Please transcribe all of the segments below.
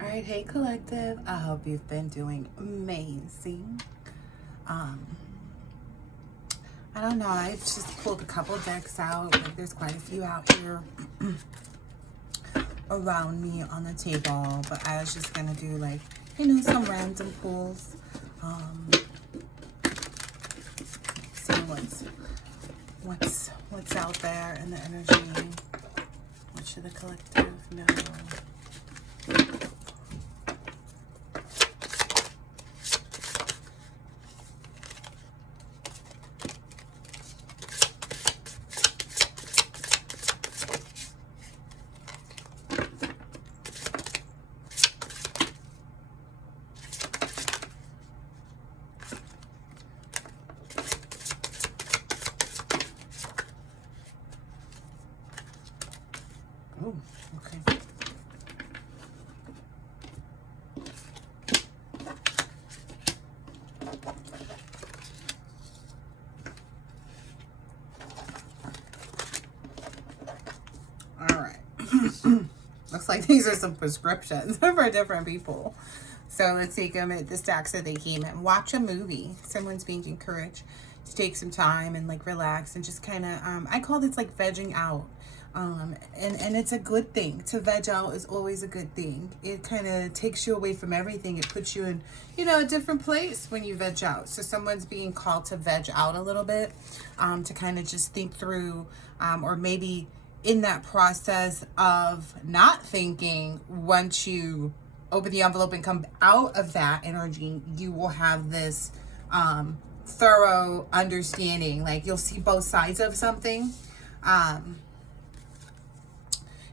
All right, hey collective. I hope you've been doing amazing. Um, I don't know. I just pulled a couple decks out. Like there's quite a few out here around me on the table, but I was just gonna do like some random pulls. See what's out there in the energy. What should the collective know? Oh, okay. All right. Looks like these are some prescriptions for different people. So let's take them at the stacks that they came in. Watch a movie. Someone's being encouraged to take some time and like relax and just kind of, I call this like vegging out. And it's a good thing. To veg out is always a good thing. It kind of takes you away from everything. It puts you in, a different place when you veg out. So someone's being called to veg out a little bit, to kind of just think through, or maybe in that process of not thinking, once you open the envelope and come out of that energy, you will have this thorough understanding. Like you'll see both sides of something.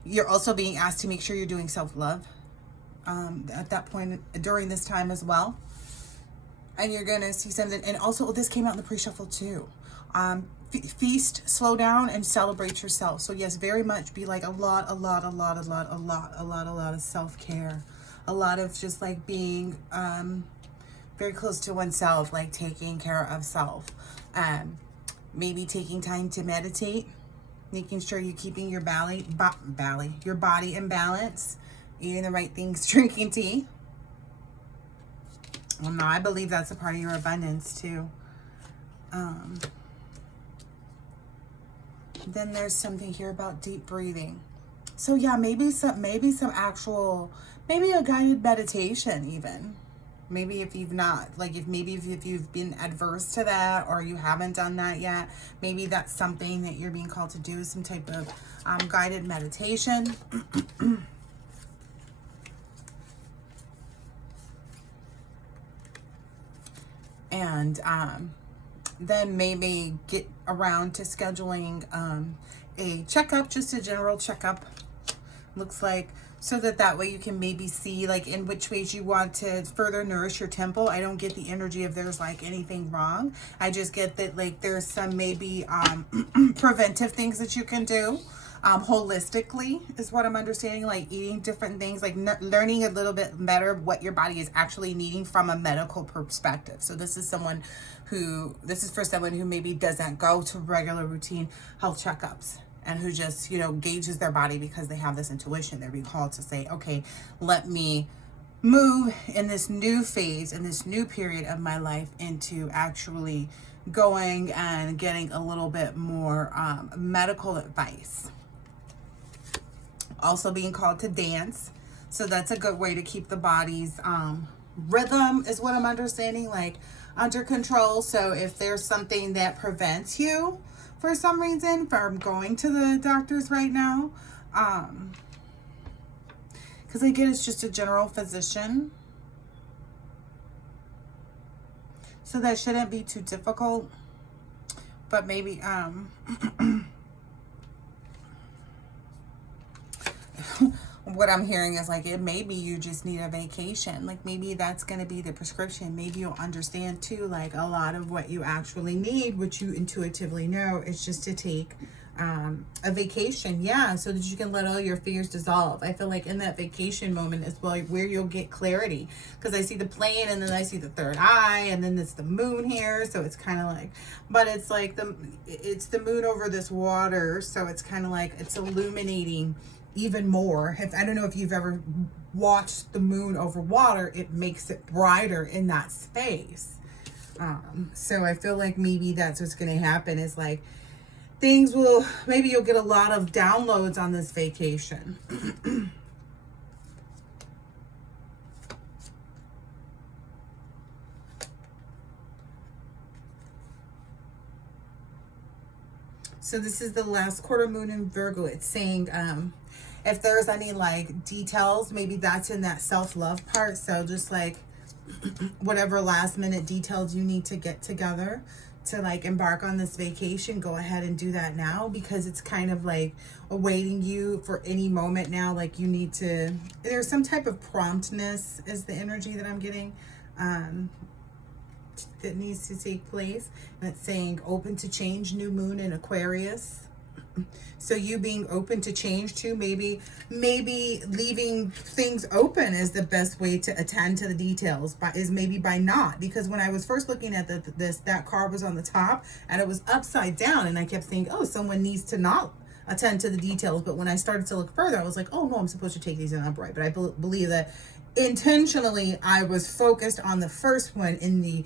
You're also being asked to make sure you're doing self-love at that point during this time as well. And you're going to see something. And also this came out in the pre-shuffle too. Feast, slow down, and celebrate yourself. So yes, very much be like a lot of self-care. A lot of just like being very close to oneself, like taking care of self. Maybe taking time to meditate. Making sure you're keeping your your body in balance, eating the right things, drinking tea. Well, no, I believe that's a part of your abundance too. Then there's something here about deep breathing. So yeah, maybe some actual, maybe a guided meditation even. Maybe if you've not, like if you've been adverse to that or you haven't done that yet, maybe that's something that you're being called to do, some type of guided meditation. And then maybe get around to scheduling a checkup, just a general checkup, looks like, so that way you can maybe see like in which ways you want to further nourish your temple. I don't get the energy of there's like anything wrong. I just get that like there's some maybe preventive things that you can do holistically is what I'm understanding, like eating different things, like learning a little bit better what your body is actually needing from a medical perspective. So this is for someone who maybe doesn't go to regular routine health checkups, and who just, gauges their body because they have this intuition. They're being called to say, okay, let me move in this new phase, in this new period of my life, into actually going and getting a little bit more medical advice. Also being called to dance. So that's a good way to keep the body's rhythm, is what I'm understanding, like under control. So if there's something that prevents you for some reason from going to the doctors right now, because again, it's just a general physician, so that shouldn't be too difficult. But maybe what I'm hearing is like, maybe you just need a vacation. Like maybe that's going to be the prescription. Maybe you'll understand too, like a lot of what you actually need, which you intuitively know, is just to take a vacation. Yeah, so that you can let all your fears dissolve. I feel like in that vacation moment is where you'll get clarity, because I see the plane and then I see the third eye and then it's the moon here. So it's kind of like, but it's like it's the moon over this water. So it's kind of like it's illuminating even more. If I don't know if you've ever watched the moon over water, it makes it brighter in that space. So I feel like maybe that's what's going to happen is like things will, maybe you'll get a lot of downloads on this vacation. So this is the last quarter moon in Virgo. It's saying if there's any like details, maybe that's in that self-love part. So just like whatever last minute details you need to get together to like embark on this vacation, go ahead and do that now, because it's kind of like awaiting you for any moment now. Like you need to, there's some type of promptness is the energy that I'm getting that needs to take place. And it's saying open to change, new moon in Aquarius. So you being open to change too, maybe leaving things open is the best way to attend to the details, is maybe by not, because when I was first looking at that card was on the top and it was upside down, and I kept saying, oh, someone needs to not attend to the details. But when I started to look further, I was like, oh no, I'm supposed to take these in upright. But I believe that intentionally I was focused on the first one in the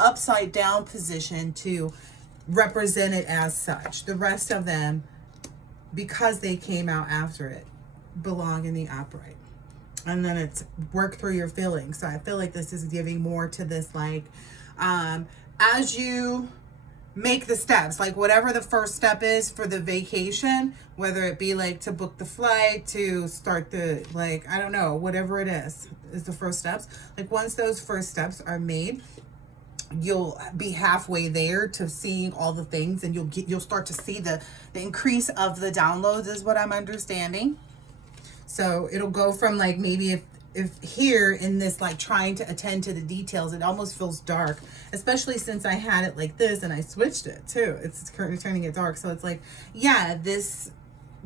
upside down position to represent it as such. The rest of them, because they came out after it, belong in the upright. And then it's work through your feelings. So I feel like this is giving more to this, like as you make the steps, like whatever the first step is for the vacation, whether it be like to book the flight, to start the, like, I don't know, whatever it is the first steps. Like once those first steps are made, you'll be halfway there to seeing all the things, and you'll start to see the increase of the downloads is what I'm understanding. So it'll go from like, maybe if here in this, like trying to attend to the details, it almost feels dark, especially since I had it like this and I switched it too. It's currently turning it dark. So it's like, yeah, this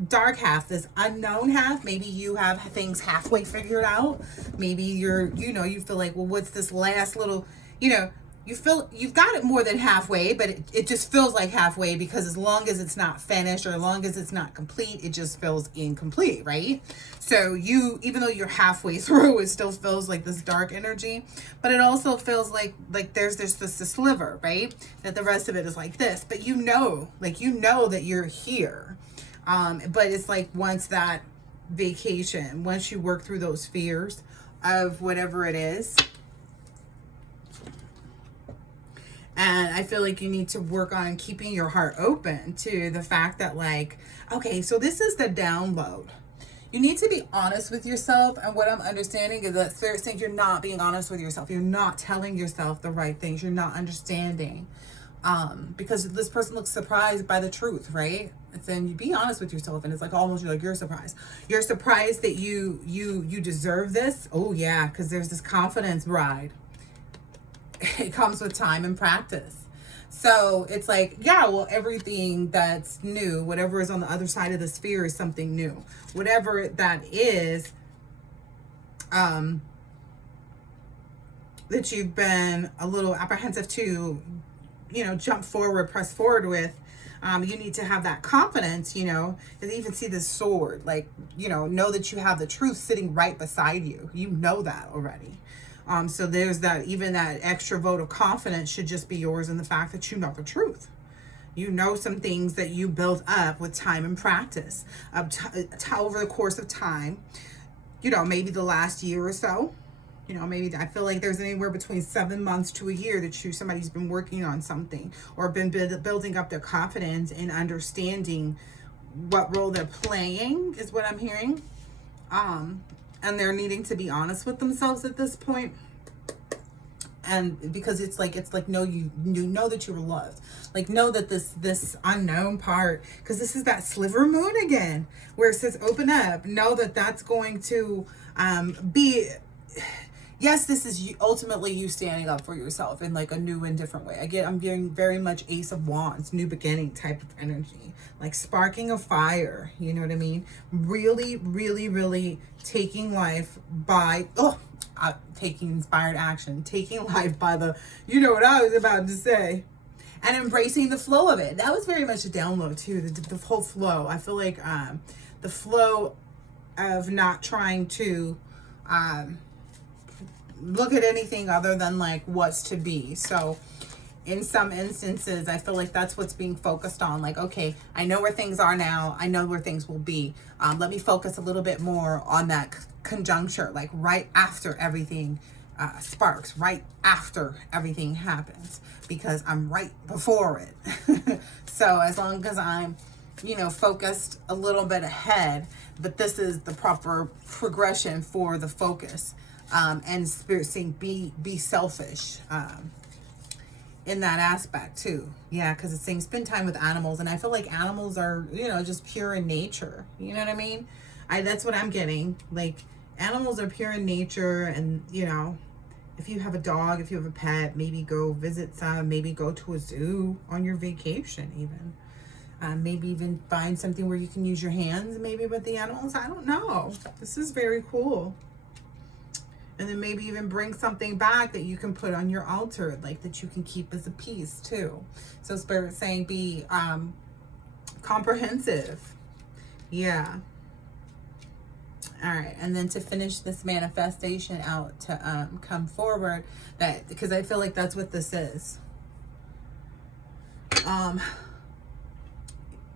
dark half, this unknown half, maybe you have things halfway figured out. Maybe you're, you feel like, well, what's this last little, you feel you've got it more than halfway, but it just feels like halfway, because as long as it's not finished or as long as it's not complete, it just feels incomplete, right? So even though you're halfway through, it still feels like this dark energy, but it also feels like there's this sliver, right? That the rest of it is like this, but that you're here. But it's like once that vacation, once you work through those fears of whatever it is, and I feel like you need to work on keeping your heart open to the fact that, like, okay, so this is the download. You need to be honest with yourself. And what I'm understanding is that Spirit saying you're not being honest with yourself. You're not telling yourself the right things. You're not understanding. Because this person looks surprised by the truth, right? And then you be honest with yourself, and it's like almost you're surprised. You're surprised that you deserve this. Oh yeah, because there's this confidence ride. It comes with time and practice. So it's like, yeah, well, everything that's new, whatever is on the other side of the sphere is something new. Whatever that is, that you've been a little apprehensive to, jump forward, press forward with, you need to have that confidence, and even see this sword, like, know that you have the truth sitting right beside you. You know that already. So there's that, even that extra vote of confidence should just be yours in the fact that you know the truth. You know some things that you build up with time and practice over the course of time, maybe the last year or so, maybe I feel like there's anywhere between 7 months to a year that somebody's been working on something or been building up their confidence and understanding what role they're playing is what I'm hearing. And they're needing to be honest with themselves at this point. And because it's like no, you know that you were loved. Like, know that this unknown part, because this is that sliver moon again, where it says open up. Know that that's going to be, yes, this is ultimately you standing up for yourself in like a new and different way. I'm getting very much Ace of Wands, new beginning type of energy, like sparking a fire. You know what I mean? Really, really, really taking life by, taking inspired action, taking life by the, what I was about to say, and embracing the flow of it. That was very much a download too, the whole flow. I feel like the flow of not trying to look at anything other than like what's to be. So in some instances, I feel like that's what's being focused on. Like, okay, I know where things are now. I know where things will be. Let me focus a little bit more on that conjuncture, like right after everything sparks, right after everything happens, because I'm right before it. So as long as I'm, you know, focused a little bit ahead, but this is the proper progression for the focus. And Spirit saying be selfish. In that aspect too. Yeah, because it's saying spend time with animals, and I feel like animals are, you know, just pure in nature. You know what I mean? That's what I'm getting. Like, animals are pure in nature, and, you know, if you have a dog, if you have a pet, maybe go visit some, maybe go to a zoo on your vacation even. Maybe even find something where you can use your hands maybe with the animals. I don't know. This is very cool. And then maybe even bring something back that you can put on your altar, like that you can keep as a piece too. So Spirit's saying be comprehensive. Yeah. All right. And then to finish this manifestation out, to come forward, that because I feel like that's what this is.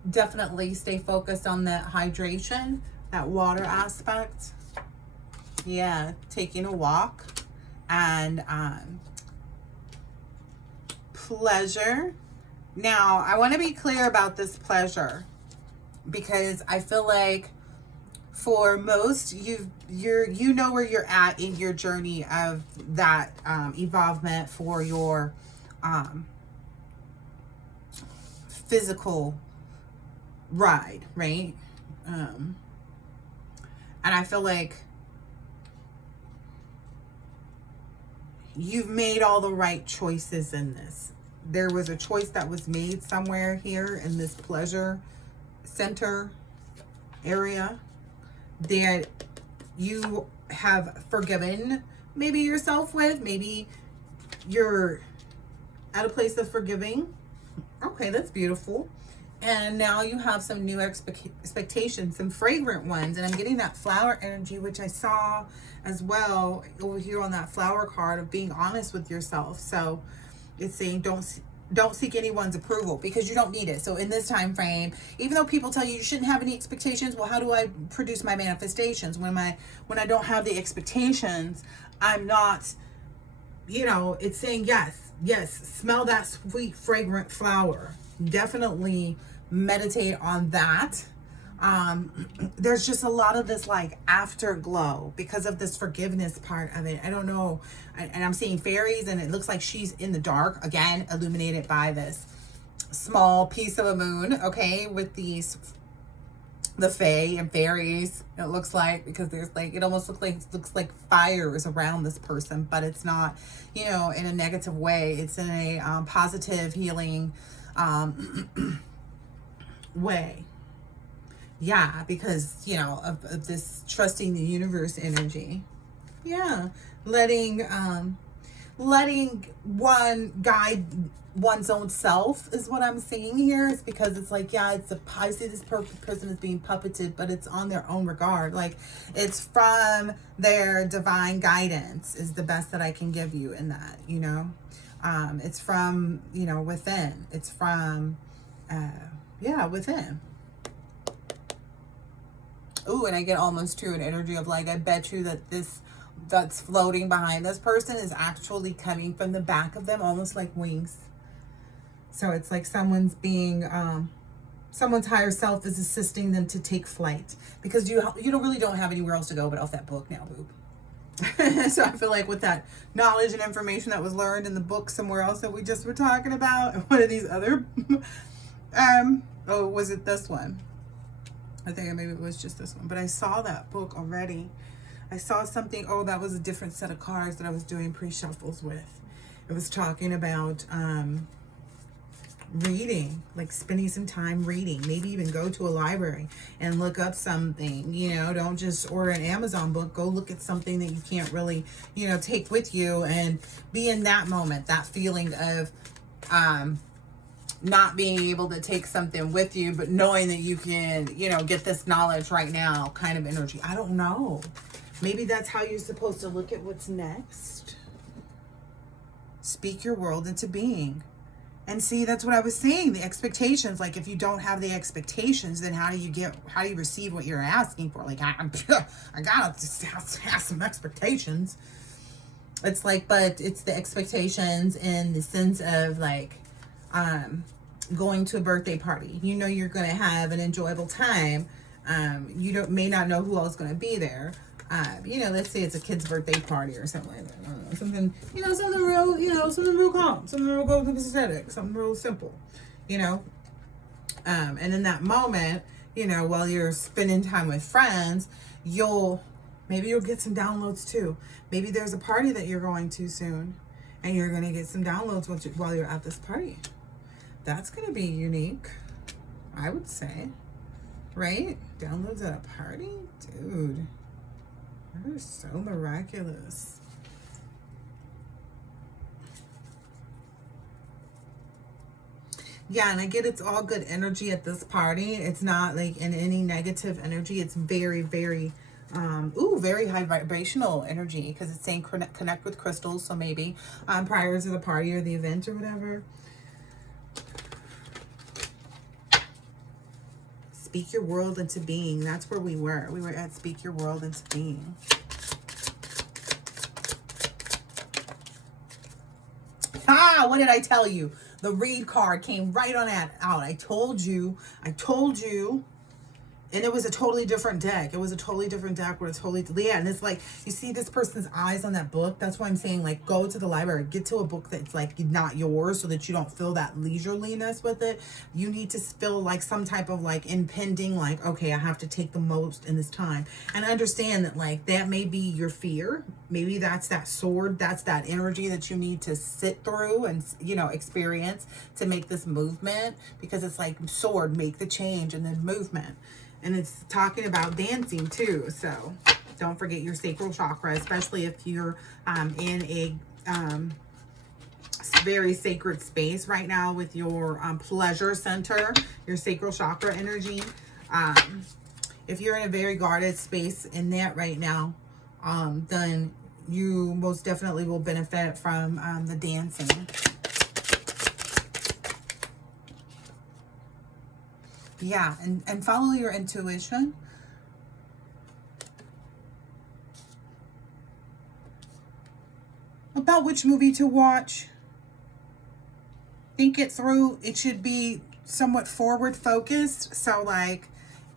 Definitely stay focused on that hydration, that water aspect. Yeah, taking a walk, and pleasure. Now, I want to be clear about this pleasure, because I feel like for most, you know where you're at in your journey of that evolvement for your physical ride, right? And I feel like you've made all the right choices in this. There was a choice that was made somewhere here in this pleasure center area that you have forgiven maybe yourself with. Maybe you're at a place of forgiving. Okay, that's beautiful. And now you have some new expectations, some fragrant ones. And I'm getting that flower energy, which I saw as well over here on that flower card, of being honest with yourself. So it's saying don't seek anyone's approval, because you don't need it. So in this time frame, even though people tell you you shouldn't have any expectations, well, how do I produce my manifestations when I don't have the expectations? I'm not, you know, it's saying yes, smell that sweet fragrant flower. Definitely meditate on that. There's just a lot of this like afterglow because of this forgiveness part of it. I don't know. And I'm seeing fairies, and it looks like she's in the dark again, illuminated by this small piece of a moon. Okay, with the fae and fairies, it looks like, because there's like, it almost looks like fires around this person, but it's not, you know, in a negative way. It's in a positive, healing way. Yeah, because, you know, of this trusting the universe energy. Yeah, letting one guide one's own self is what I'm seeing here. It's because it's like, yeah, I see this person is being puppeted, but it's on their own regard. Like, it's from their divine guidance is the best that I can give you in that, you know. It's from, you know, within. It's from, within. Ooh, and I get almost to an energy of like, I bet you that that's floating behind this person is actually coming from the back of them, almost like wings. So it's like someone's higher self is assisting them to take flight, because you don't have anywhere else to go but off that book now, boob. So I feel like with that knowledge and information that was learned in the book somewhere else that we just were talking about, and one of these other, was it this one? I think maybe it was just this one, but I saw that book already. I saw something, that was a different set of cards that I was doing pre-shuffles with. It was talking about reading, like spending some time reading, maybe even go to a library and look up something, you know, don't just order an Amazon book, go look at something that you can't really, you know, take with you and be in that moment, that feeling of not being able to take something with you, but knowing that you can, you know, get this knowledge right now kind of energy. I don't know. Maybe that's how you're supposed to look at what's next. Speak your world into being. And see, that's what I was saying. The expectations, like if you don't have the expectations, then how do you receive what you're asking for? Like, I gotta just have some expectations. It's like, but it's the expectations in the sense of like, going to a birthday party. You know, you're going to have an enjoyable time. You may not know who else is going to be there. You know, let's say it's a kid's birthday party or something like that. I don't know, something, you know, something real, something real calm, something real copacetic, something real simple, you know. And in that moment, you know, while you're spending time with friends, maybe you'll get some downloads too. Maybe there's a party that you're going to soon, and you're going to get some downloads while you're at this party. That's going to be unique, I would say, right? Downloads at a party? Dude. That is so miraculous. Yeah, and I get it's all good energy at this party. It's not like in any negative energy. It's very, very, very high vibrational energy because it's saying connect with crystals. So maybe prior to the party or the event or whatever. Speak your world into being. That's where we were. We were at speak your world into being. Ah, what did I tell you? The read card came right on out. I told you. And it was a totally different deck. It was a totally different deck with a totally, yeah. And it's like, you see this person's eyes on that book. That's why I'm saying, like, go to the library, get to a book that's like not yours so that you don't feel that leisureliness with it. You need to feel like some type of like impending, like, okay, I have to take the most in this time. And understand that like, that may be your fear. Maybe that's that sword. That's that energy that you need to sit through and, you know, experience to make this movement, because it's like sword, make the change and then movement. And it's talking about dancing too. So don't forget your sacral chakra, especially if you're in a very sacred space right now with your pleasure center, your sacral chakra energy. If you're in a very guarded space in that right now, then you most definitely will benefit from the dancing. Yeah, and follow your intuition. About which movie to watch. Think it through. It should be somewhat forward focused. So like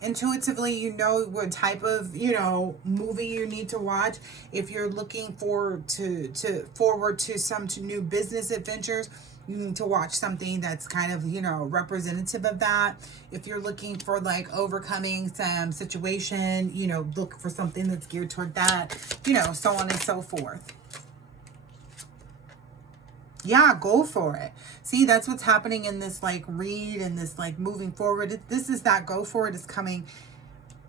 intuitively, you know what type of, you know, movie you need to watch. If you're looking forward to some new business adventures, you need to watch something that's kind of, you know, representative of that. If you're looking for like overcoming some situation, you know, look for something that's geared toward that, you know, so on and so forth. Yeah, go for it. See, that's what's happening in this like read and this like moving forward. This is that go for it is coming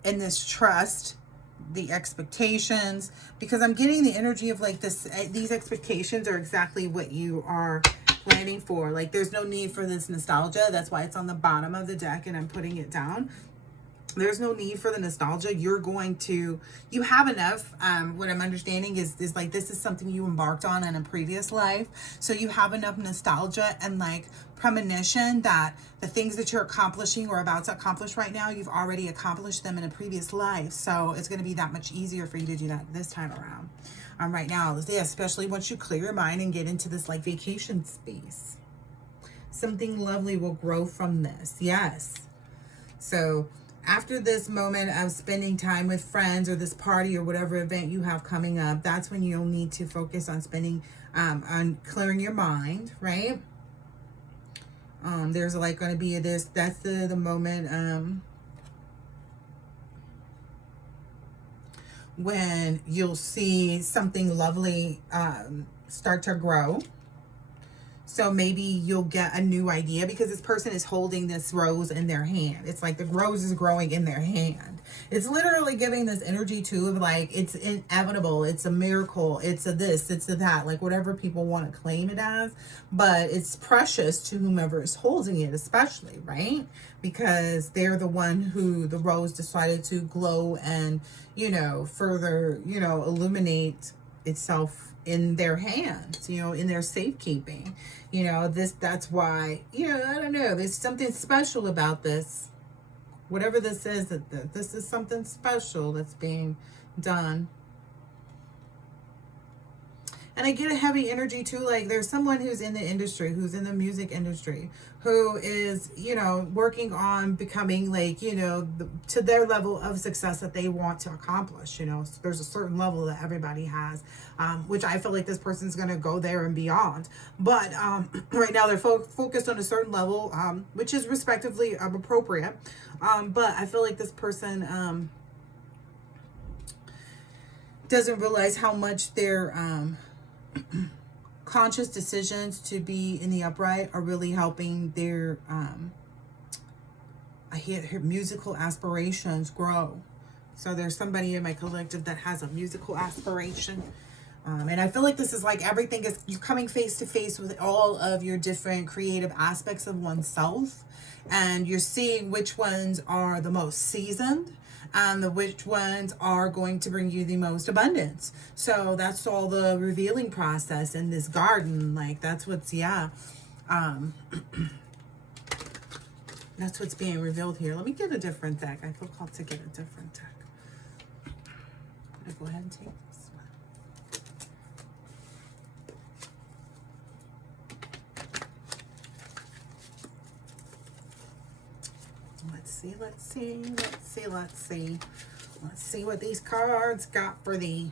in this trust, the expectations, because I'm getting the energy of like this, these expectations are exactly what you are planning for. Like there's no need for this nostalgia. That's why it's on the bottom of the deck and I'm putting it down. There's no need for the nostalgia. You have enough. What I'm understanding is like, this is something you embarked on in a previous life. So you have enough nostalgia and like premonition that the things that you're accomplishing or about to accomplish right now, you've already accomplished them in a previous life. So it's going to be that much easier for you to do that this time around. Right now, yeah, especially once you clear your mind and get into this like vacation space. Something lovely will grow from this. Yes. So after this moment of spending time with friends or this party or whatever event you have coming up, that's when you'll need to focus on on clearing your mind, right? There's like going to be that's the moment when you'll see something lovely start to grow. So maybe you'll get a new idea because this person is holding this rose in their hand. It's like the rose is growing in their hand. It's literally giving this energy too of like, it's inevitable. It's a miracle. It's a this, it's a that, like whatever people want to claim it as. But it's precious to whomever is holding it, especially, right? Because they're the one who the rose decided to glow and, you know, further, you know, illuminate itself in their hands, you know, in their safekeeping. You know, that's why, you know, I don't know, there's something special about this. Whatever this is, this is something special that's being done. And I get a heavy energy too. Like there's someone who's in the industry, who's in the music industry, who is, you know, working on becoming like, you know, to their level of success that they want to accomplish. You know, so there's a certain level that everybody has, which I feel like this person's going to go there and beyond. But right now they're focused on a certain level, which is respectively appropriate. But I feel like this person doesn't realize how much their conscious decisions to be in the upright are really helping their I hear musical aspirations grow. So there's somebody in my collective that has a musical aspiration, and I feel like this is like everything is, you're coming face to face with all of your different creative aspects of oneself, and you're seeing which ones are the most seasoned and which ones are going to bring you the most abundance. So that's all the revealing process in this garden. Like that's what's, yeah. That's what's being revealed here. Let me get a different deck. I feel called to get a different deck. I'm gonna go ahead and take this one. Let's see, let's see, let's see, let's see. Let's see what these cards got for thee.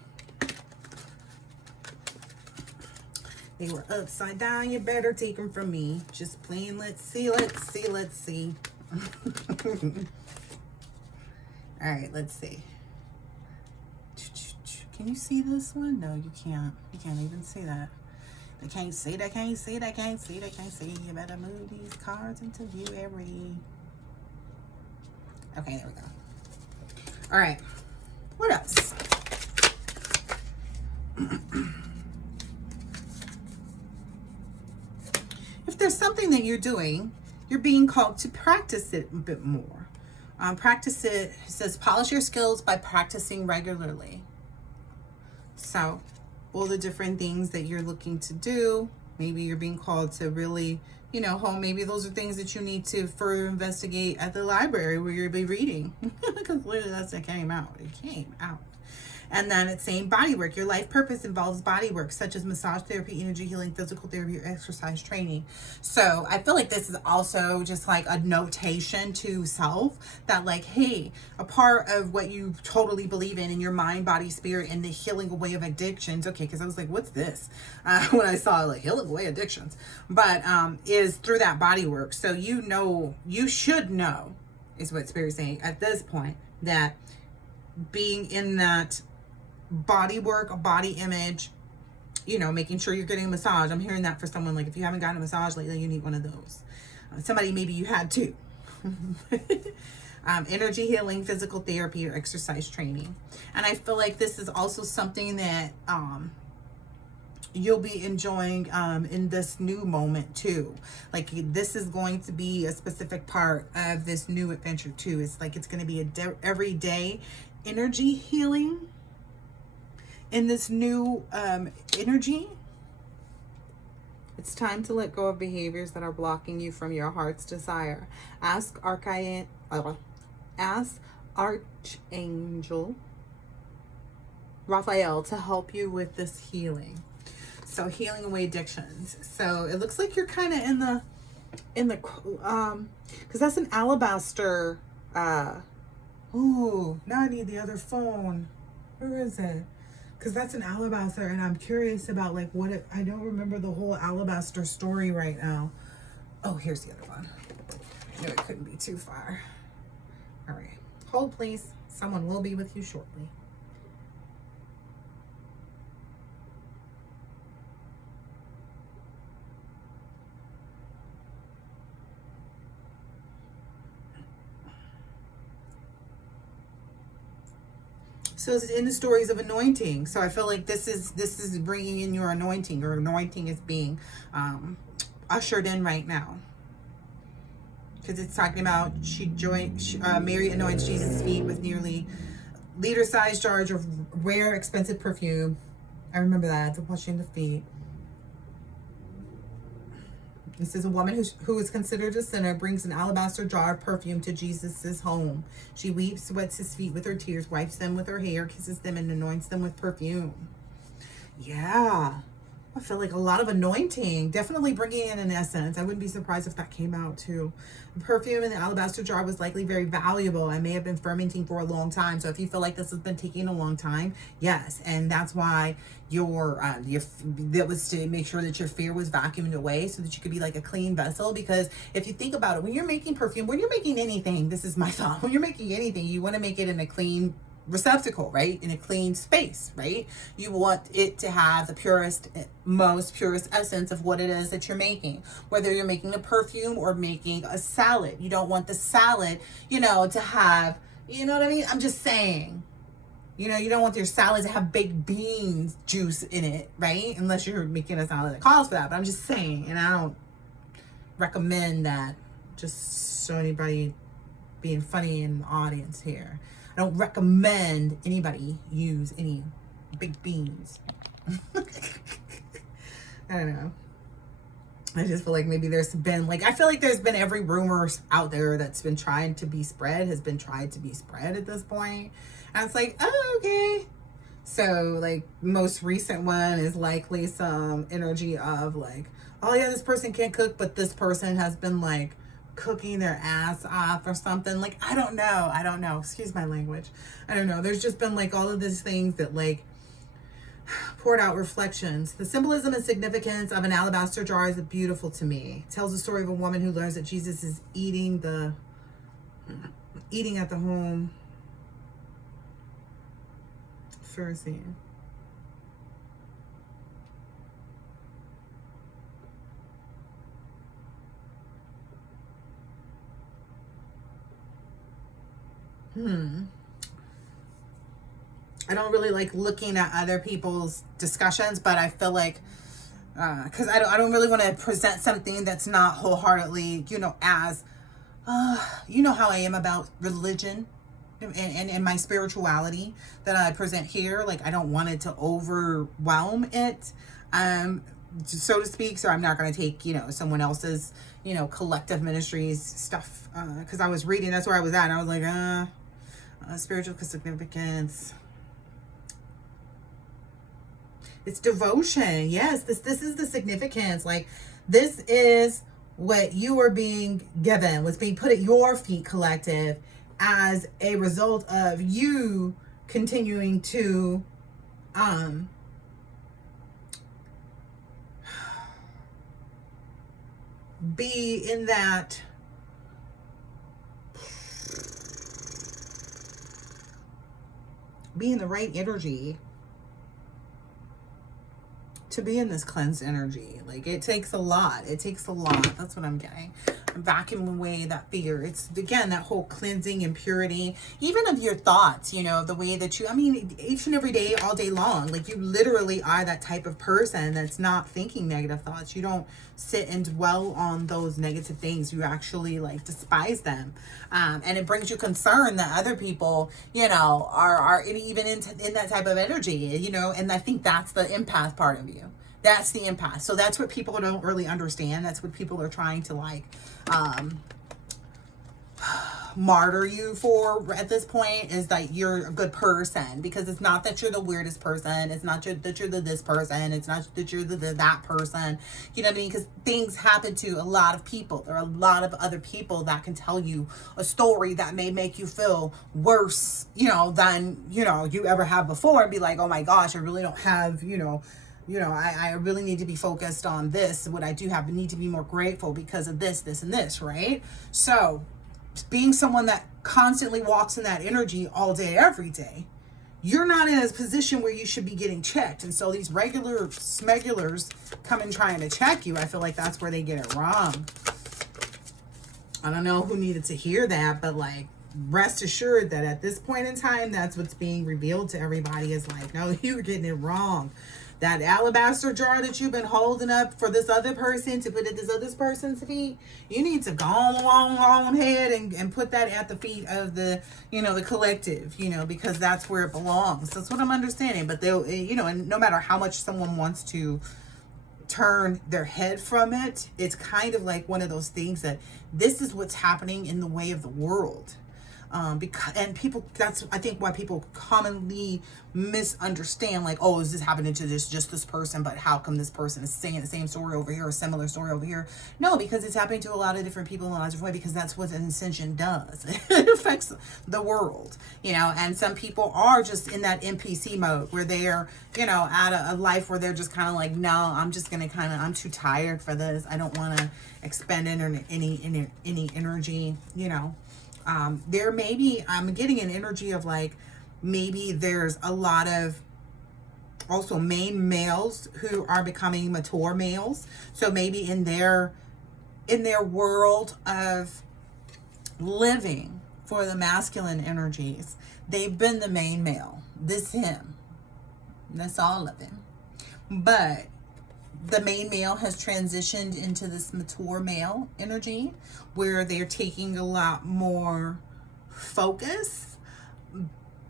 They were upside down, you better take them from me. Just plain, let's see, let's see, let's see. All right, let's see. Can you see this one? No, you can't. You can't even see that. I can't see it, I can't see it, I can't see it, I can't see it. You better move these cards into view every... Okay, there we go. All right, what else? If there's something that you're doing, you're being called to practice it a bit more. Practice it, it says, polish your skills by practicing regularly. So all the different things that you're looking to do, maybe you're being called to really, you know, home. Maybe those are things that you need to further investigate at the library where you'll be reading. Because literally that's what came out. It came out. And then it's saying body work. Your life purpose involves body work, such as massage therapy, energy healing, physical therapy, or exercise training. So I feel like this is also just like a notation to self that like, hey, a part of what you totally believe in your mind, body, spirit, and the healing away of addictions. Okay, because I was like, what's this? When I saw like healing away addictions. But is through that body work. So you know, you should know, is what Spirit's saying at this point, that being in that body work, a body image, you know, making sure you're getting a massage. I'm hearing that for someone, like if you haven't gotten a massage lately, you need one of those. Somebody, maybe you had two. Energy healing, physical therapy, or exercise training. And I feel like this is also something that you'll be enjoying in this new moment too. Like this is going to be a specific part of this new adventure too. It's like it's going to be a everyday energy healing in this new energy. It's time to let go of behaviors that are blocking you from your heart's desire. Ask Archangel Raphael to help you with this healing. So healing away addictions. So it looks like you're kind of in the because that's an alabaster. Oh, now I need the other phone. Where is it? Because that's an alabaster, and I'm curious about like what it, I don't remember the whole alabaster story right now. Oh, here's the other one. I knew it couldn't be too far. All right, hold please. Someone will be with you shortly. So it's in the stories of anointing. So I feel like this is bringing in your anointing. Your anointing is being ushered in right now. Because it's talking about Mary anoints Jesus' feet with nearly liter-sized jars of rare, expensive perfume. I remember that, the washing the feet. This is a woman who is considered a sinner, brings an alabaster jar of perfume to Jesus' home. She weeps, wets his feet with her tears, wipes them with her hair, kisses them, and anoints them with perfume. Yeah. I feel like a lot of anointing. Definitely bringing in an essence. I wouldn't be surprised if that came out too. The perfume in the alabaster jar was likely very valuable and may have been fermenting for a long time. So if you feel like this has been taking a long time, yes. And that's why that was to make sure that your fear was vacuumed away so that you could be like a clean vessel. Because if you think about it, when you're making perfume, when you're making anything, this is my thought, when you're making anything, you want to make it in a clean receptacle, right? In a clean space, right? You want it to have the purest essence of what it is that you're making, whether you're making a perfume or making a salad. You don't want the salad, to have, you know what I mean? I'm just saying, you don't want your salad to have baked beans juice in it, right? Unless you're making a salad that calls for that. But I'm just saying, and I don't recommend that, just so anybody being funny in the audience here. I don't recommend anybody use any big beans. I don't know. I just feel like maybe there's been, I feel like there's been every rumor out there that's been trying to be spread has been tried to be spread at this point. And it's like, oh, okay. So, most recent one is likely some energy of, oh, yeah, this person can't cook, but this person has been, cooking their ass off or something. I don't know. Excuse my language. I don't know. There's just been all of these things that poured out reflections. The symbolism and significance of an alabaster jar is beautiful to me. It tells the story of a woman who learns that Jesus is eating at the home. Pharisee. I don't really like looking at other people's discussions, but I feel like, because I don't really want to present something that's not wholeheartedly, as, how I am about religion and my spirituality that I present here. I don't want it to overwhelm it, so to speak. So I'm not going to take, someone else's, collective ministries stuff, because I was reading, that's where I was at, and I was like, spiritual significance. It's devotion. Yes, this is the significance. This is what you are being given, what's being put at your feet, collective, as a result of you continuing to be in that be in the right energy to be in this cleansed energy. It takes a lot. That's what I'm getting. I'm vacuuming away that fear. It's, again, that whole cleansing and purity, even of your thoughts, the way that each and every day, all day long, you literally are that type of person that's not thinking negative thoughts. You don't sit and dwell on those negative things. You actually despise them. And it brings you concern that other people, are even in that type of energy, and I think that's the empath part of you. That's the empath. So that's what people don't really understand. That's what people are trying to martyr you for at this point, is that you're a good person, because it's not that you're the weirdest person. It's not that you're this person. It's not that you're that person. You know what I mean? Because things happen to a lot of people. There are a lot of other people that can tell you a story that may make you feel worse, than, you ever have before, and be like, oh my gosh, I really don't have, I really need to be focused on this. What I do have, I need to be more grateful because of this, and this, right? So being someone that constantly walks in that energy all day, every day, you're not in a position where you should be getting checked. And so these regular smegulars come and trying to check you. I feel like that's where they get it wrong. I don't know who needed to hear that, but rest assured that at this point in time, that's what's being revealed to everybody, is like, no, you're getting it wrong. That alabaster jar that you've been holding up for this other person to put at this other person's feet, you need to go on ahead and put that at the feet of the, the collective, because that's where it belongs. That's what I'm understanding. But they'll, and no matter how much someone wants to turn their head from it, it's kind of like one of those things that this is what's happening in the way of the world. Because, and people, that's, I think, why people commonly misunderstand, like, oh, is this happening to just this person, but how come this person is saying the same story over here, or similar story over here? No, because it's happening to a lot of different people in a lot of different ways, because that's what an ascension does. It affects the world, and some people are just in that NPC mode where they're, at a life where they're just kind of like, no, I'm just going to I'm too tired for this. I don't want to expend any energy, there may be, I'm getting an energy of like, maybe there's a lot of also main males who are becoming mature males. So maybe in their world of living for the masculine energies, they've been the main male. This him. That's all of him. But the main male has transitioned into this mature male energy where they're taking a lot more focus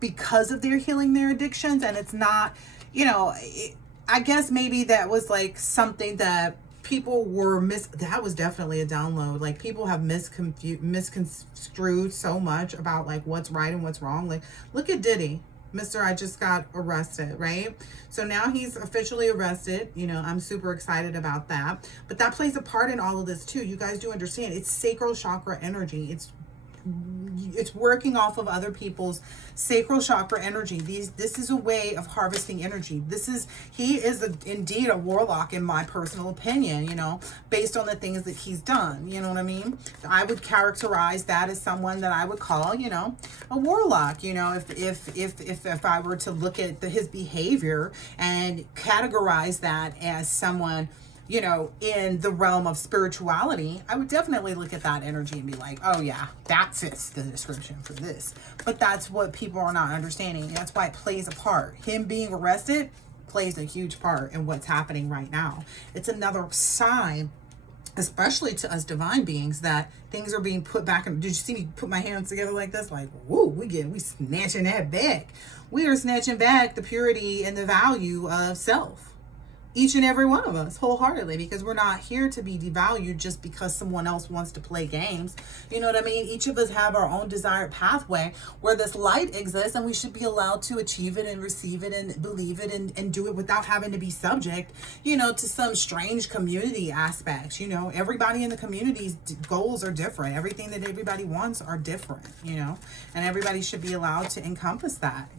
because of their healing their addictions. And it's not, I guess maybe that was like something that people were that was definitely a download. Like, people have misconstrued so much about like what's right and what's wrong. Like, look at Diddy. Mr. I just got arrested, right? So now he's officially arrested. I'm super excited about that. But that plays a part in all of this too. You guys do understand, it's sacral chakra energy. It's working off of other people's sacral chakra energy. This is a way of harvesting energy. He is indeed a warlock, in my personal opinion, based on the things that he's done. You know what I mean? I would characterize that as someone that I would call, a warlock. If I were to look at his behavior and categorize that as someone, in the realm of spirituality, I would definitely look at that energy and be like, oh yeah, that fits the description for this. But that's what people are not understanding. That's why it plays a part. Him being arrested plays a huge part in what's happening right now. It's another sign, especially to us divine beings, that things are being put back in. Did you see me put my hands together like this? Like, woo, we snatching that back. We are snatching back the purity and the value of self. Each and every one of us, wholeheartedly, because we're not here to be devalued just because someone else wants to play games. You know what I mean? Each of us have our own desired pathway where this light exists, and we should be allowed to achieve it and receive it and believe it and do it without having to be subject, to some strange community aspects. Everybody in the community's goals are different. Everything that everybody wants are different, and everybody should be allowed to encompass that,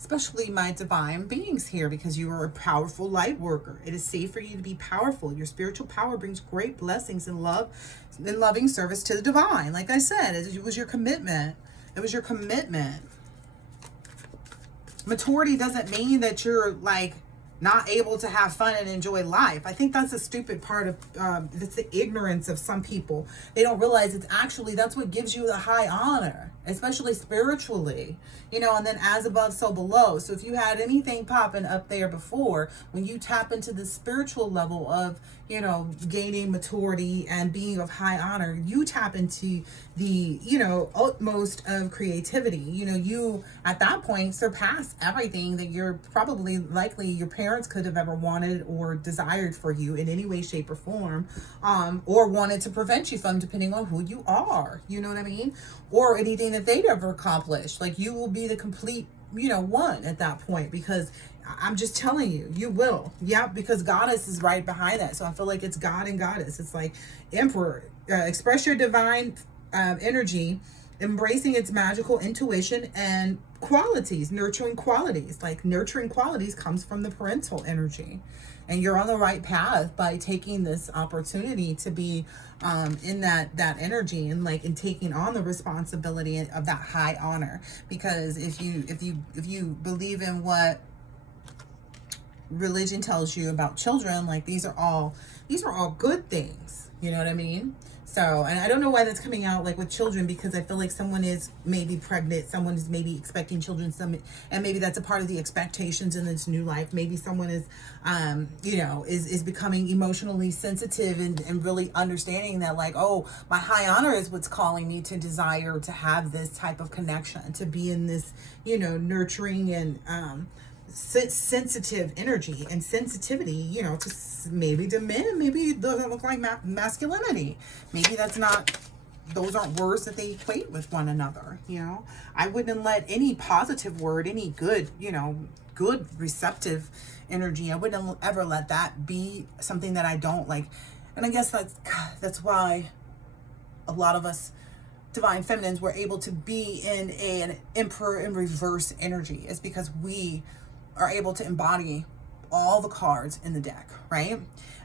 especially my divine beings here, because you are a powerful light worker. It is safe for you to be powerful. Your spiritual power brings great blessings and love and loving service to the divine. Like I said, it was your commitment. It was your commitment. Maturity doesn't mean that you're like not able to have fun and enjoy life. I think that's a stupid part of that's the ignorance of some people. They don't realize it's actually, that's what gives you the high honor, especially spiritually, and then as above, so below. So if you had anything popping up there before, when you tap into the spiritual level of, gaining maturity and being of high honor, you tap into the, utmost of creativity. You at that point surpass everything that you're probably likely your parents could have ever wanted or desired for you in any way, shape, or form, or wanted to prevent you from, depending on who you are. You know what I mean? Or anything that they'd ever accomplished. Like, you will be the complete, one at that point, because I'm just telling you, you will. Yeah, because goddess is right behind that. So I feel like it's God and goddess. It's like emperor. Express your divine energy, embracing its magical intuition and qualities, nurturing qualities. Like, nurturing qualities comes from the parental energy. And you're on the right path by taking this opportunity to be in that energy and taking on the responsibility of that high honor. Because if you believe in what religion tells you about children, like, these are all good things. You know what I mean? So, and I don't know why that's coming out like with children, because I feel like someone is maybe pregnant, someone is maybe expecting children, and maybe that's a part of the expectations in this new life. Maybe someone is, you know, is becoming emotionally sensitive and really understanding that, like, oh, my high honor is what's calling me to desire to have this type of connection, to be in this, you know, nurturing and, sensitive energy and sensitivity, you know, to maybe to men, maybe it doesn't look like masculinity. Maybe that's not, those aren't words that they equate with one another, you know. I wouldn't let any positive word, any good, you know, good receptive energy, I wouldn't ever let that be something that I don't like. And I guess that's why a lot of us divine feminines were able to be in an emperor in reverse energy, is because we are able to embody all the cards in the deck, right?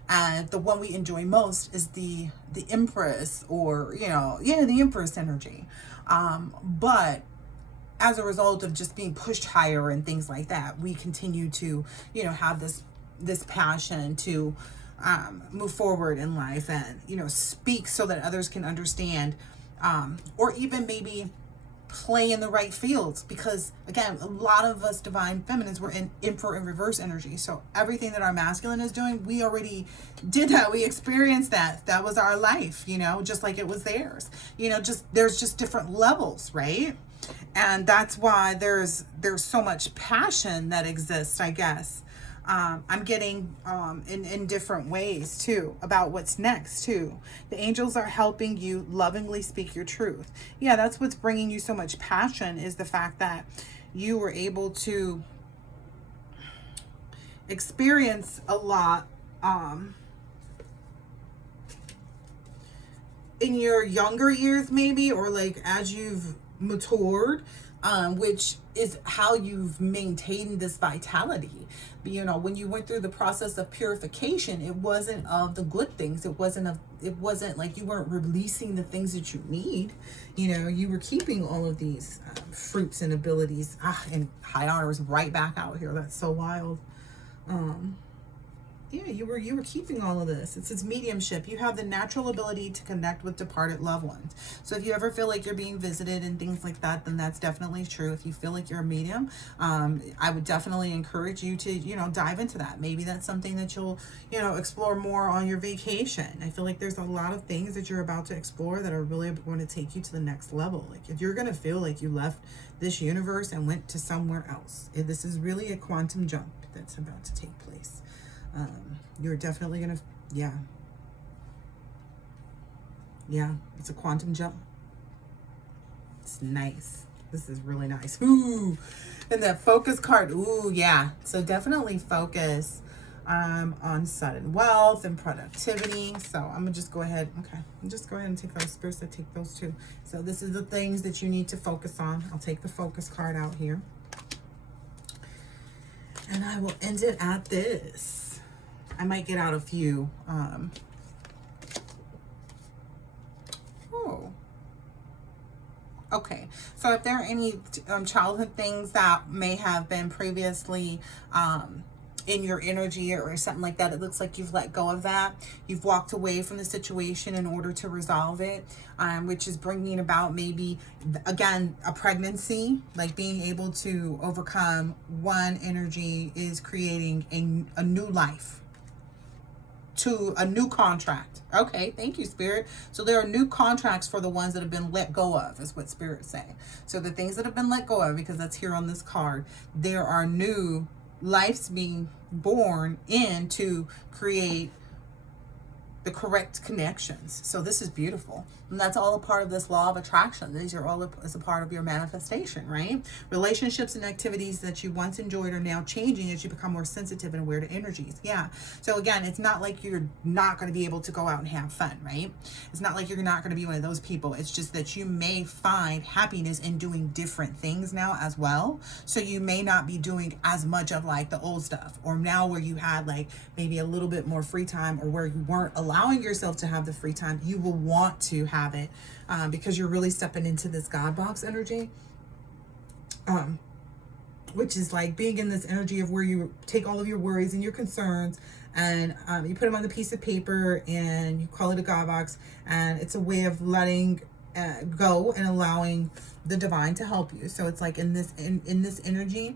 And the one we enjoy most is the empress, or, you know, yeah, the empress energy. But as a result of just being pushed higher and things like that, we continue to, you know, have this passion to move forward in life and, you know, speak so that others can understand, or even maybe play in the right fields, because again, a lot of us divine feminines were in emperor in reverse energy. So everything that our masculine is doing, we already did that, we experienced that was our life, you know, just like it was theirs, you know, just there's just different levels, right? And that's why there's so much passion that exists, I guess. I'm getting in different ways too about what's next too. The angels are helping you lovingly speak your truth. Yeah, that's what's bringing you so much passion, is the fact that you were able to experience a lot in your younger years, maybe, or like as you've matured, which is how you've maintained this vitality. You know, when you went through the process of purification, it wasn't of the good things. It wasn't like you weren't releasing the things that you need. You know, you were keeping all of these fruits and abilities. And high honor is right back out here. That's so wild. Yeah, you were keeping all of this. It's mediumship. You have the natural ability to connect with departed loved ones. So if you ever feel like you're being visited and things like that, then that's definitely true. If you feel like you're a medium, I would definitely encourage you to, you know, dive into that. Maybe that's something that you'll, you know, explore more on your vacation. I feel like there's a lot of things that you're about to explore that are really going to take you to the next level. Like, if you're going to feel like you left this universe and went to somewhere else, this is really a quantum jump that's about to take place. You're definitely gonna, yeah, it's a quantum jump. It's nice. This is really nice. Ooh, and that focus card. Ooh, yeah. So definitely focus on sudden wealth and productivity. So I'm gonna just go ahead. Okay, just go ahead and take those spirits. I take those too. So this is the things that you need to focus on. I'll take the focus card out here, and I will end it at this. I might get out a few. Okay, so if there are any childhood things that may have been previously in your energy or something like that, it looks like you've let go of that. You've walked away from the situation in order to resolve it, which is bringing about maybe, again, a pregnancy, like being able to overcome one energy is creating a new life, to a new contract. Okay, thank you, Spirit. So there are new contracts for the ones that have been let go of, is what Spirit's saying. So the things that have been let go of, because that's here on this card, there are new lives being born in to create the correct connections. So this is beautiful. And that's all a part of this law of attraction. These are all as a part of your manifestation, right? Relationships and activities that you once enjoyed are now changing as you become more sensitive and aware to energies. Yeah. So again, it's not like you're not going to be able to go out and have fun, right? It's not like you're not going to be one of those people. It's just that you may find happiness in doing different things now as well. So you may not be doing as much of like the old stuff, or now where you had like maybe a little bit more free time, or where you weren't allowing yourself to have the free time, you will want to have it because you're really stepping into this God box energy. which is like being in this energy of where you take all of your worries and your concerns, and you put them on the piece of paper and you call it a God box, and it's a way of letting go and allowing the divine to help you. So it's like in this energy,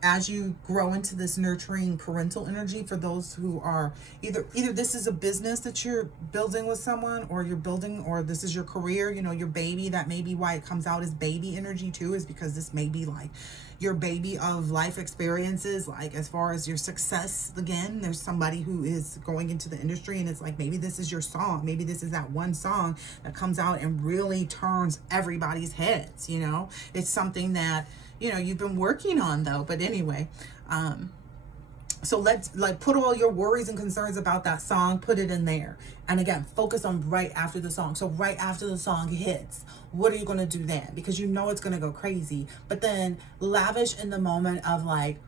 as you grow into this nurturing parental energy, for those who are either this is a business that you're building with someone, or you're building, or this is your career, you know, your baby, that may be why it comes out as baby energy too, is because this may be like your baby of life experiences, like as far as your success. Again, there's somebody who is going into the industry, and it's like maybe this is your song, maybe this is that one song that comes out and really turns everybody's heads, you know. It's something that, you know, you've been working on though. But anyway, so let's like put all your worries and concerns about that song, put it in there. And again, focus on right after the song. So right after the song hits, what are you going to do then? Because you know it's going to go crazy. But then lavish in the moment of like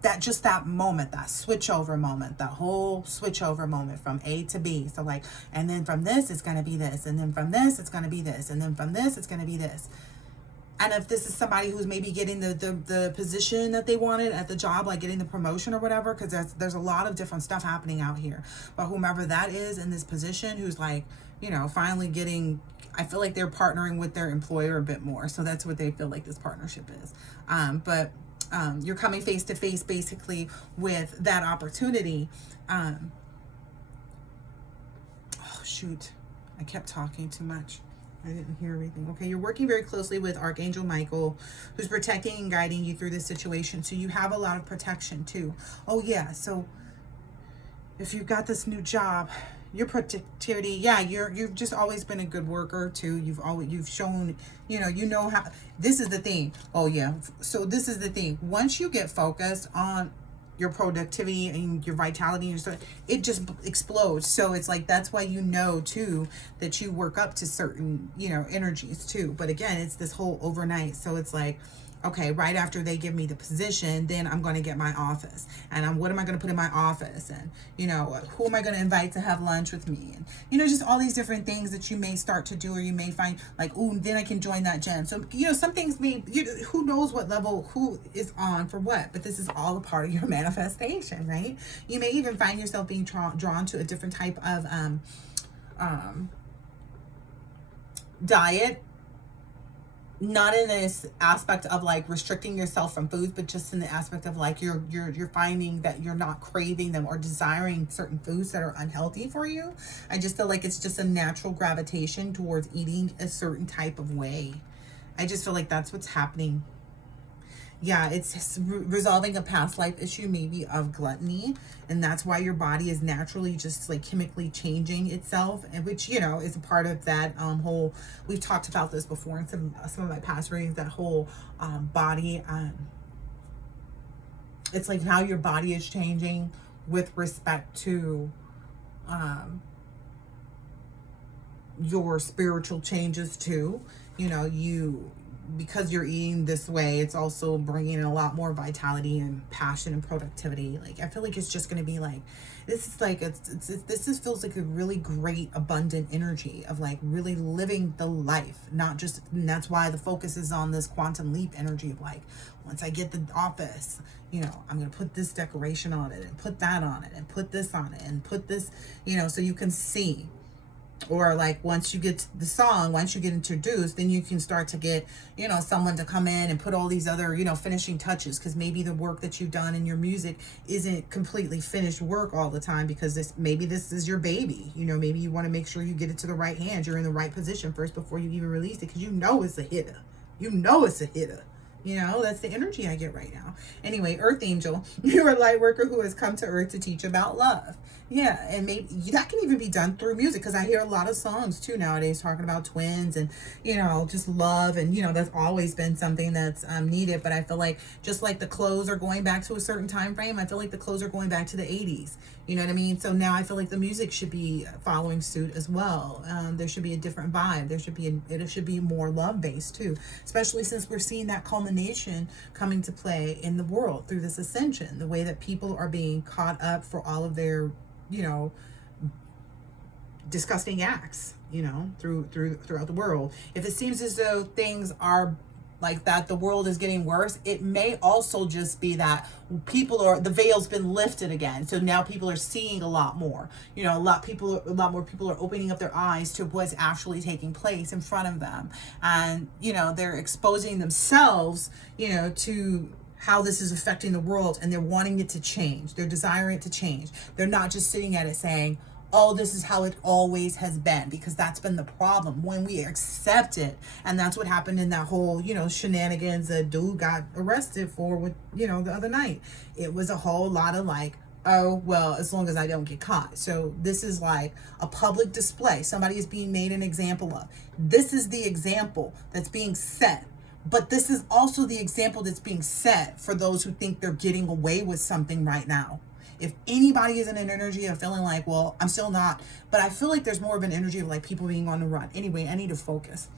that, just that moment, that switch over moment, that whole switch over moment from A to B. So like, and then from this, it's going to be this. And then from this, it's going to be this. And then from this, it's going to be this. And if this is somebody who's maybe getting the position that they wanted at the job, like getting the promotion or whatever, because there's a lot of different stuff happening out here. But whomever that is in this position, who's like, you know, finally getting, I feel like they're partnering with their employer a bit more. So that's what they feel like this partnership is. But you're coming face to face basically with that opportunity. Oh, shoot. I kept talking too much. I didn't hear everything. Okay, you're working very closely with Archangel Michael, who's protecting and guiding you through this situation. So you have a lot of protection too. Oh yeah, so if you've got this new job, your productivity, yeah, you've just always been a good worker too. You've shown, you know how. This is the thing. Oh yeah, so this is the thing. Once you get focused on your productivity and your vitality and stuff, it just explodes. So it's like, that's why, you know, too, that you work up to certain, you know, energies too. But again, it's this whole overnight. So it's like, okay, right after they give me the position, then I'm going to get my office. And what am I going to put in my office? And, you know, who am I going to invite to have lunch with me? And, you know, just all these different things that you may start to do, or you may find like, ooh, then I can join that gym. So, you know, some things may, who knows what level, who is on for what, but this is all a part of your manifestation, right? You may even find yourself being drawn to a different type of diet. Not in this aspect of like restricting yourself from foods, but just in the aspect of like you're finding that you're not craving them or desiring certain foods that are unhealthy for you. I just feel like it's just a natural gravitation towards eating a certain type of way. I just feel like that's what's happening. Yeah, it's resolving a past life issue, maybe of gluttony, and that's why your body is naturally just like chemically changing itself, and which, you know, is a part of that whole. We've talked about this before in some of my past readings. That whole body, it's like how your body is changing with respect to your spiritual changes too. You know, because you're eating this way, it's also bringing in a lot more vitality and passion and productivity. Like, I feel like it's just going to be like, this is like, this just feels like a really great, abundant energy of like really living the life, not just, and that's why the focus is on this quantum leap energy of like, once I get the office, you know, I'm going to put this decoration on it and put that on it and put this on it and put this, you know, so you can see. Or like once you get to the song, once you get introduced, then you can start to get, you know, someone to come in and put all these other, you know, finishing touches, because maybe the work that you've done in your music isn't completely finished work all the time, because maybe this is your baby. You know, maybe you want to make sure you get it to the right hands. You're in the right position first before you even release it, because you know it's a hitter. You know it's a hitter. You know, that's the energy I get right now. Anyway, Earth Angel, you're a light worker who has come to Earth to teach about love. Yeah, and maybe that can even be done through music, because I hear a lot of songs too nowadays talking about twins and, you know, just love. And, you know, that's always been something that's needed. But I feel like just like the clothes are going back to a certain time frame, I feel like the clothes are going back to the 80s. You know what I mean? So now I feel like the music should be following suit as well. There should be a different vibe. It should be more love-based too, especially since we're seeing that culmination coming to play in the world through this ascension, the way that people are being caught up for all of their, you know, disgusting acts, you know, throughout the world. If it seems as though things are like that the world is getting worse, it may also just be that the veil's been lifted again. So now people are seeing a lot more. You know, a lot more people are opening up their eyes to what's actually taking place in front of them. And, you know, they're exposing themselves, you know, to how this is affecting the world, and they're wanting it to change. They're desiring it to change. They're not just sitting at it saying, oh, this is how it always has been, because that's been the problem when we accept it. And that's what happened in that whole, you know, shenanigans that dude got arrested for with, you know, the other night. It was a whole lot of like, oh, well, as long as I don't get caught. So this is like a public display. Somebody is being made an example of. This is the example that's being set. But this is also the example that's being set for those who think they're getting away with something right now. If anybody is in an energy of feeling like, well, I'm still not, but I feel like there's more of an energy of like people being on the run. Anyway, I need to focus.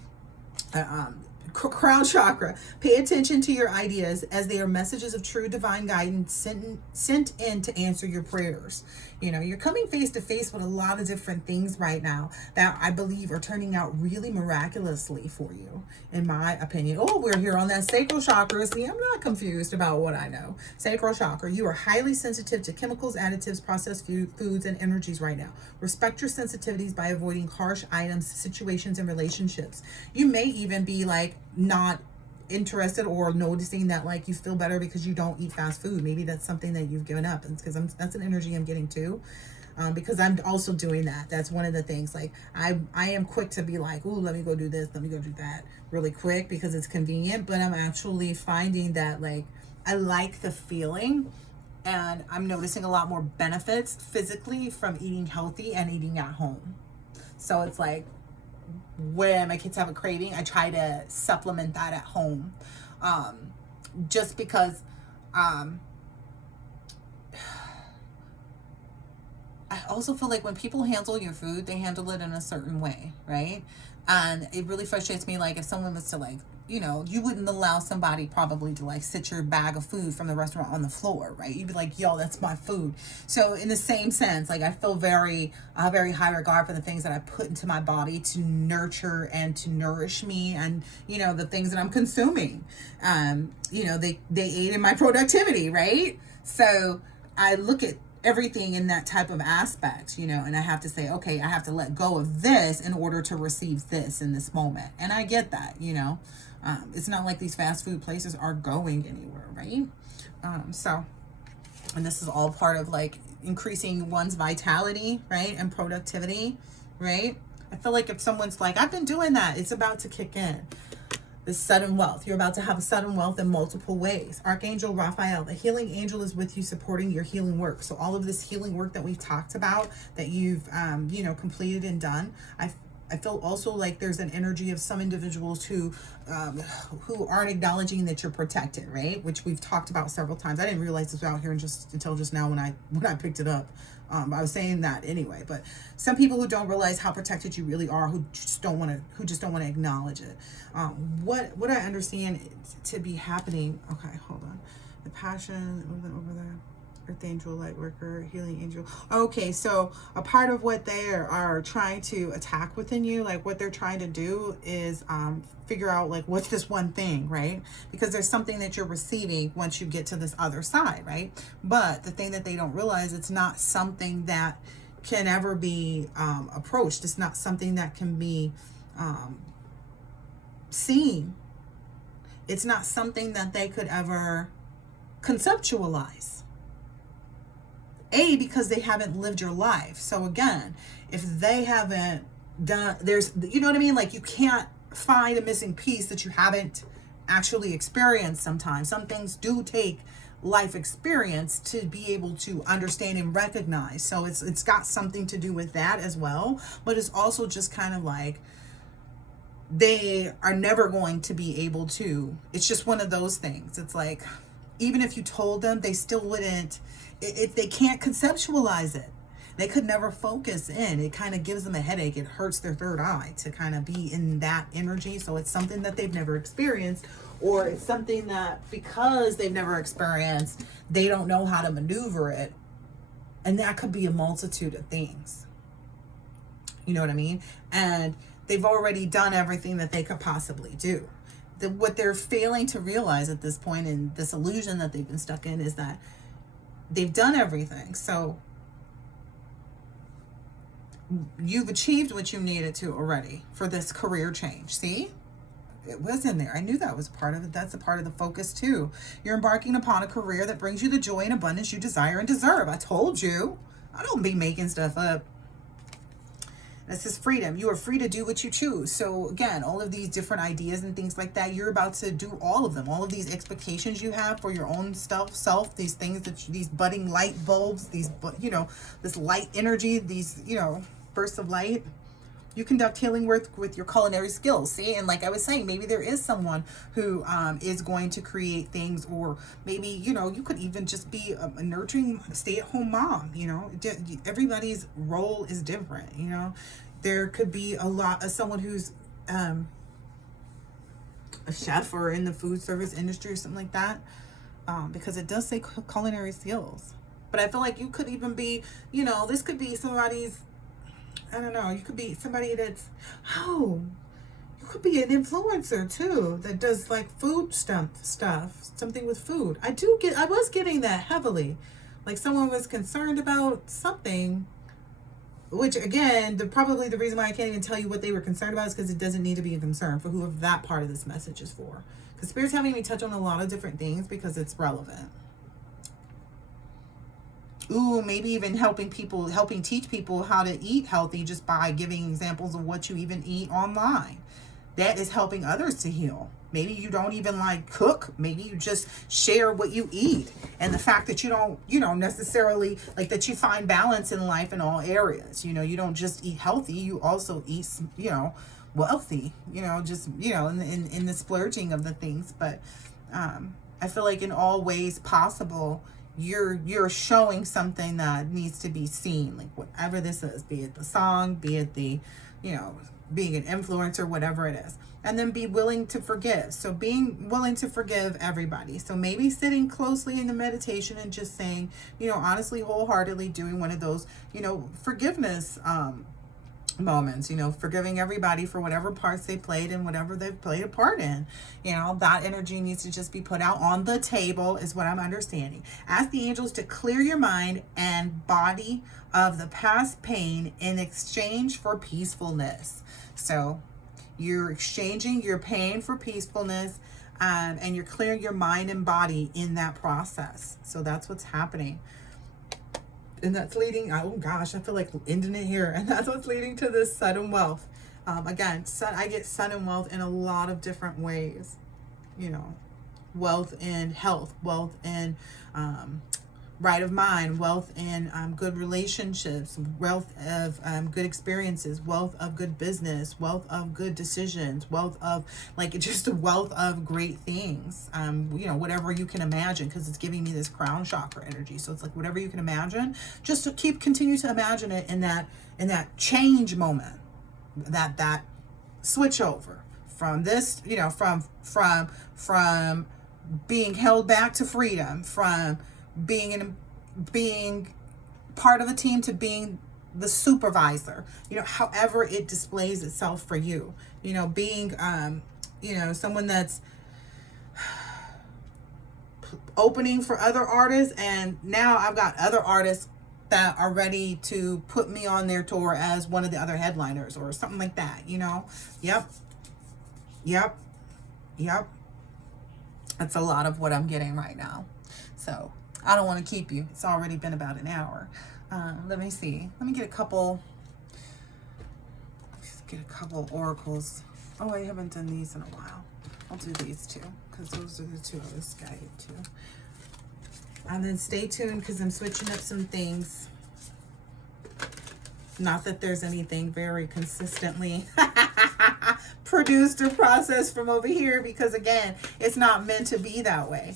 Crown chakra. Pay attention to your ideas, as they are messages of true divine guidance sent in to answer your prayers. You know, you're coming face to face with a lot of different things right now that I believe are turning out really miraculously for you, in my opinion. Oh, we're here on that sacral chakra. See, I'm not confused about what I know. Sacral chakra. You are highly sensitive to chemicals, additives, processed foods, and energies right now. Respect your sensitivities by avoiding harsh items, situations, and relationships. You may even be like not interested or noticing that like you feel better because you don't eat fast food. Maybe that's something that you've given up, and because that's an energy I'm getting too, because I'm also doing that. That's one of the things. Like I am quick to be like, ooh, let me go do this, let me go do that really quick because it's convenient. But I'm actually finding that like I like the feeling, and I'm noticing a lot more benefits physically from eating healthy and eating at home. So it's like, when my kids have a craving, I try to supplement that at home, just because I also feel like when people handle your food, they handle it in a certain way, right? And it really frustrates me, like if someone was to like, you know, you wouldn't allow somebody probably to like sit your bag of food from the restaurant on the floor, right? You'd be like, yo, that's my food. So in the same sense, like I feel very high regard for the things that I put into my body to nurture and to nourish me, and, you know, the things that I'm consuming. You know, they aid in my productivity, right? So I look at everything in that type of aspect, you know, and I have to say, okay, I have to let go of this in order to receive this in this moment. And I get that, you know. It's not like these fast food places are going anywhere, right? So, and this is all part of like increasing one's vitality, right? And productivity, right? I feel like if someone's like, I've been doing that, it's about to kick in. This sudden wealth. You're about to have a sudden wealth in multiple ways. Archangel Raphael, the healing angel, is with you, supporting your healing work. So all of this healing work that we've talked about, that you've, you know, completed and done, I feel also like there's an energy of some individuals who aren't acknowledging that you're protected, right? Which we've talked about several times. I didn't realize this out here until just now when I picked it up. I was saying that anyway, but some people who don't realize how protected you really are, who just don't want to acknowledge it. What I understand to be happening. Okay, hold on. The passion over there. Earth angel, light worker, healing angel. Okay, so a part of what they are trying to attack within you, like what they're trying to do is figure out like what's this one thing, right? Because there's something that you're receiving once you get to this other side, right? But the thing that they don't realize, it's not something that can ever be approached. It's not something that can be seen. It's not something that they could ever conceptualize. Because they haven't lived your life. So again, if they haven't done, you know what I mean? Like you can't find a missing piece that you haven't actually experienced sometimes. Some things do take life experience to be able to understand and recognize. So it's got something to do with that as well. But it's also just kind of like, they are never going to be able to, it's just one of those things. It's like, even if you told them, they still wouldn't, if they can't conceptualize it, they could never focus in. It kind of gives them a headache. It hurts their third eye to kind of be in that energy. So it's something that they've never experienced, or it's something that because they've never experienced, they don't know how to maneuver it. And that could be a multitude of things. You know what I mean? And they've already done everything that they could possibly do. what they're failing to realize at this point in this illusion that they've been stuck in is that they've done everything. So you've achieved what you needed to already for this career change. See? It was in there. I knew that was part of it. That's a part of the focus too. You're embarking upon a career that brings you the joy and abundance you desire and deserve. I told you. I don't be making stuff up. This is freedom. You are free to do what you choose. So again, all of these different ideas and things like that, you're about to do all of them. All of these expectations you have for your own self, these things that these budding light bulbs, these, you know, this light energy, these, you know, bursts of light. You conduct healing work with your culinary skills. See, and like I was saying, maybe there is someone who is going to create things, or maybe, you know, you could even just be a nurturing stay-at-home mom. You know, everybody's role is different. You know, there could be someone who's a chef or in the food service industry or something like that, because it does say culinary skills. But I feel like you could even be, you know, this could be somebody's, I don't know, you could be somebody that's, you could be an influencer too, that does like food stuff, something with food. I was getting that heavily. Like someone was concerned about something, which again, probably the reason why I can't even tell you what they were concerned about is because it doesn't need to be a concern for whoever that part of this message is for. Because Spirit's having me touch on a lot of different things because it's relevant. Ooh, maybe even helping teach people how to eat healthy just by giving examples of what you even eat online. That is helping others to heal. Maybe you don't even like cook. Maybe you just share what you eat. And the fact that you don't, you know, necessarily like that you find balance in life in all areas. You know, you don't just eat healthy. You also eat, you know, wealthy, you know, just, you know, in the splurging of the things. But I feel like in all ways possible, you're showing something that needs to be seen, like whatever this is, be it the song, be it the, you know, being an influencer, whatever it is. And then be willing to forgive. So being willing to forgive everybody. So maybe sitting closely in the meditation and just saying, you know, honestly, wholeheartedly doing one of those, you know, forgiveness moments, you know, forgiving everybody for whatever parts they played and whatever they've played a part in. You know, that energy needs to just be put out on the table is what I'm understanding. Ask the angels to clear your mind and body of the past pain in exchange for peacefulness. So you're exchanging your pain for peacefulness, and you're clearing your mind and body in that process. So that's what's happening. And that's leading, oh gosh, I feel like ending it here. And that's what's leading to this sudden wealth. Again, I get sudden wealth in a lot of different ways. You know, wealth in health, wealth in right of mind, wealth in good relationships, wealth of good experiences, wealth of good business, wealth of good decisions, wealth of like just a wealth of great things. You know, whatever you can imagine, because it's giving me this crown chakra energy. So it's like whatever you can imagine, just to continue to imagine it in that change moment, that switch over from this, you know, from being held back to freedom, from being part of a team to being the supervisor, you know, however it displays itself for you, you know, being you know, someone that's opening for other artists, and now I've got other artists that are ready to put me on their tour as one of the other headliners or something like that, you know. Yep. That's a lot of what I'm getting right now. So I don't want to keep you. It's already been about an hour. Let me see. Let me get a couple oracles. Oh, I haven't done these in a while. I'll do these two because those are the two I was guided to. And then stay tuned because I'm switching up some things. Not that there's anything very consistently produced or processed from over here, because again, it's not meant to be that way.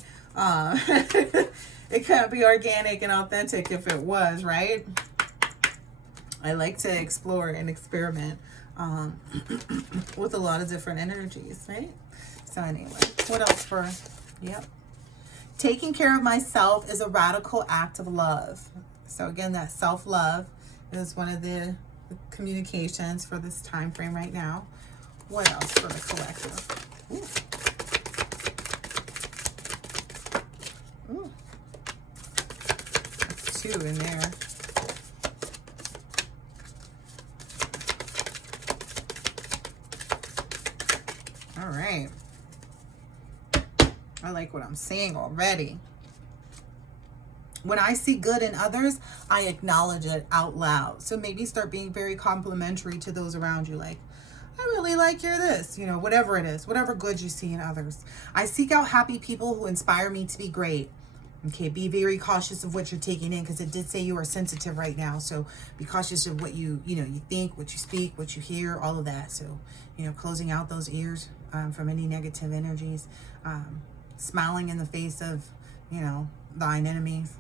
It can't be organic and authentic if it was, right? I like to explore and experiment with a lot of different energies, right? So anyway, what else for, yep. Taking care of myself is a radical act of love. So again, that self-love is one of the communications for this time frame right now. What else for the collective? Ooh. too in there. All right. I like what I'm seeing already. When I see good in others, I acknowledge it out loud. So maybe start being very complimentary to those around you. Like, I really like your this, you know, whatever it is, whatever good you see in others. I seek out happy people who inspire me to be great. Okay, be very cautious of what you're taking in, because it did say you are sensitive right now. So be cautious of what you think, what you speak, what you hear, all of that. So, closing out those ears from any negative energies, smiling in the face of, thine enemies.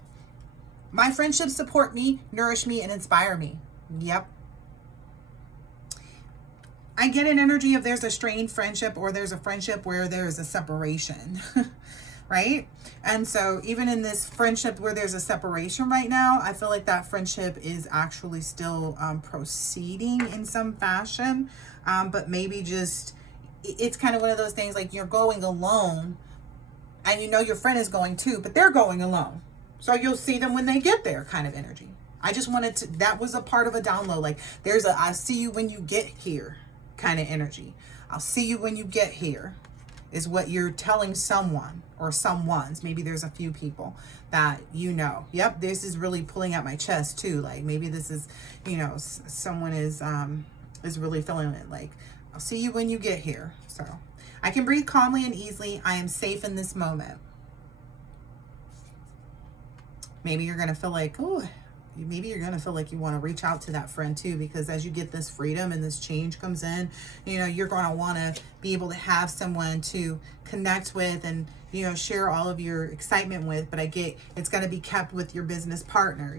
My friendships support me, nourish me, and inspire me. Yep. I get an energy of there's a strained friendship, or there's a friendship where there's a separation, right? And so even in this friendship where there's a separation right now, I feel like that friendship is actually still proceeding in some fashion, but maybe just, it's kind of one of those things like you're going alone, and your friend is going too, but they're going alone. So you'll see them when they get there kind of energy. I just wanted to, that was a part of a download. Like there's a, I see you when you get here kind of energy. I'll see you when you get here is what you're telling someone or someone's. Maybe there's a few people that yep, this is really pulling at my chest too. Like maybe this is, someone is really feeling it. Like, I'll see you when you get here. So I can breathe calmly and easily. I am safe in this moment. Maybe you're going to feel like, maybe you're going to feel like you want to reach out to that friend too, because as you get this freedom and this change comes in, you're going to want to be able to have someone to connect with and, share all of your excitement with. But I get it's going to be kept with your business partner.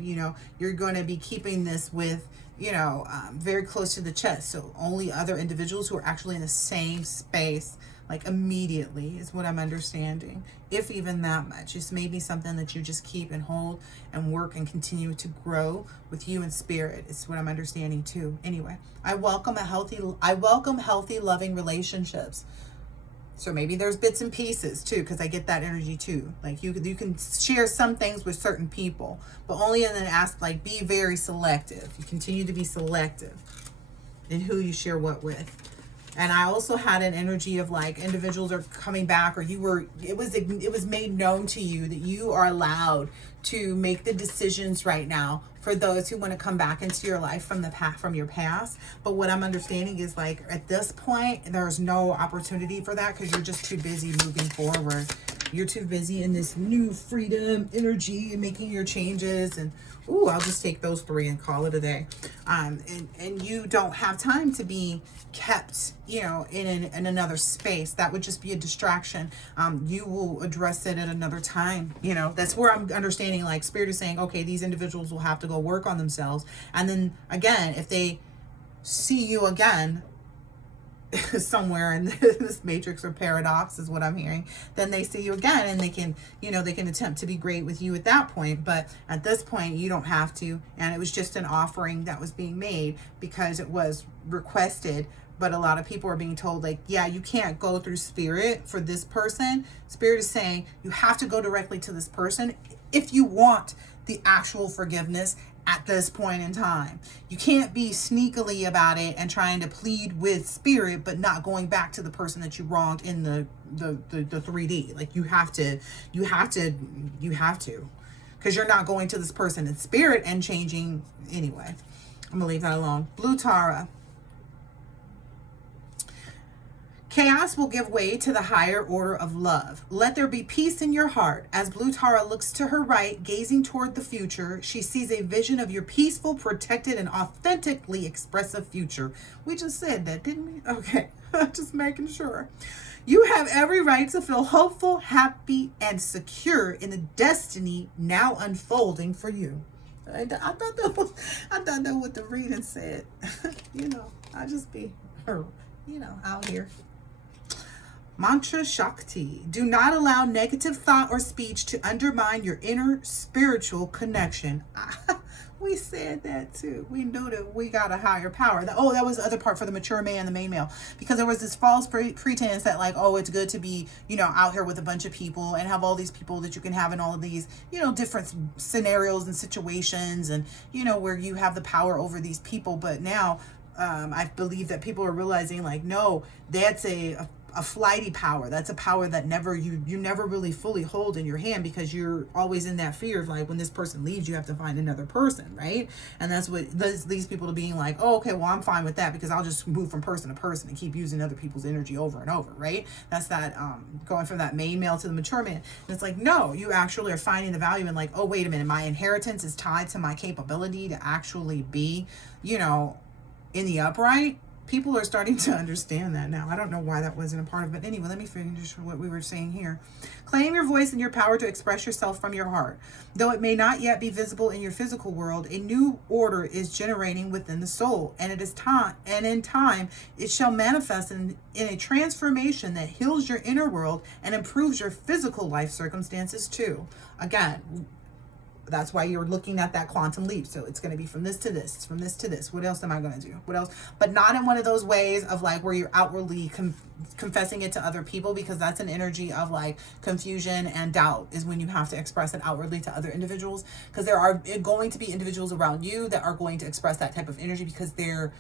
You're going to be keeping this with, very close to the chest. So only other individuals who are actually in the same space, like immediately, is what I'm understanding. If even that much. It's maybe something that you just keep and hold and work and continue to grow with you in spirit. It's what I'm understanding too. Anyway, I welcome healthy, loving relationships. So maybe there's bits and pieces too, because I get that energy too. Like you can share some things with certain people, but only in an aspect, like be very selective. You continue to be selective in who you share what with. And I also had an energy of like individuals are coming back, or it was made known to you that you are allowed to make the decisions right now for those who want to come back into your life from your past. But what I'm understanding is like at this point, there's no opportunity for that because you're just too busy moving forward. You're too busy in this new freedom energy and making your changes. And I'll just take those 3 and call it a day. And you don't have time to be kept, in another space. That would just be a distraction. You will address it at another time. That's where I'm understanding, like Spirit is saying, okay, these individuals will have to go work on themselves. And then again, if they see you again, somewhere in this matrix or paradox is what I'm hearing, then they see you again and they can attempt to be great with you at that point. But at this point you don't have to, and it was just an offering that was being made because it was requested. But a lot of people are being told like, yeah, you can't go through Spirit for this person. Spirit is saying you have to go directly to this person if you want the actual forgiveness at this point in time. You can't be sneakily about it and trying to plead with Spirit, but not going back to the person that you wronged in the 3D. Like you have to, because you're not going to this person in spirit and changing anyway. I'm gonna leave that alone. Blue Tara. Chaos will give way to the higher order of love. Let there be peace in your heart. As Blue Tara looks to her right, gazing toward the future, she sees a vision of your peaceful, protected, and authentically expressive future. We just said that, didn't we? Okay, just making sure. You have every right to feel hopeful, happy, and secure in the destiny now unfolding for you. I thought that was what the reading said. I just be, out here. Mantra Shakti. Do not allow negative thought or speech to undermine your inner spiritual connection. We said that too. We knew that we got a higher power. Oh, that was the other part for the mature man, the main male. Because there was this false pretense that like, oh, it's good to be, you know, out here with a bunch of people and have all these people that you can have in all of these, you know, different scenarios and situations, and, you know, where you have the power over these people. But now I believe that people are realizing like, no, that's a flighty power. That's a power that never you never really fully hold in your hand, because you're always in that fear of like, when this person leaves, you have to find another person, right? And that's what leads people to being like, oh, okay, well, I'm fine with that, because I'll just move from person to person and keep using other people's energy over and over, right? That's that going from that main male to the mature man. And it's like, no, you actually are finding the value in like, oh, wait a minute, my inheritance is tied to my capability to actually be, you know, in the upright. People are starting to understand that now. I don't know why that wasn't a part of it. But anyway, let me finish what we were saying here. Claim your voice and your power to express yourself from your heart. Though it may not yet be visible in your physical world, a new order is generating within the soul. And it is time, and in time, it shall manifest in a transformation that heals your inner world and improves your physical life circumstances too. Again, that's why you're looking at that quantum leap. So it's going to be from this to this, from this to this. What else am I going to do? What else? But not in one of those ways of like where you're outwardly confessing it to other people, because that's an energy of like confusion and doubt, is when you have to express it outwardly to other individuals. Because there are going to be individuals around you that are going to express that type of energy, because they're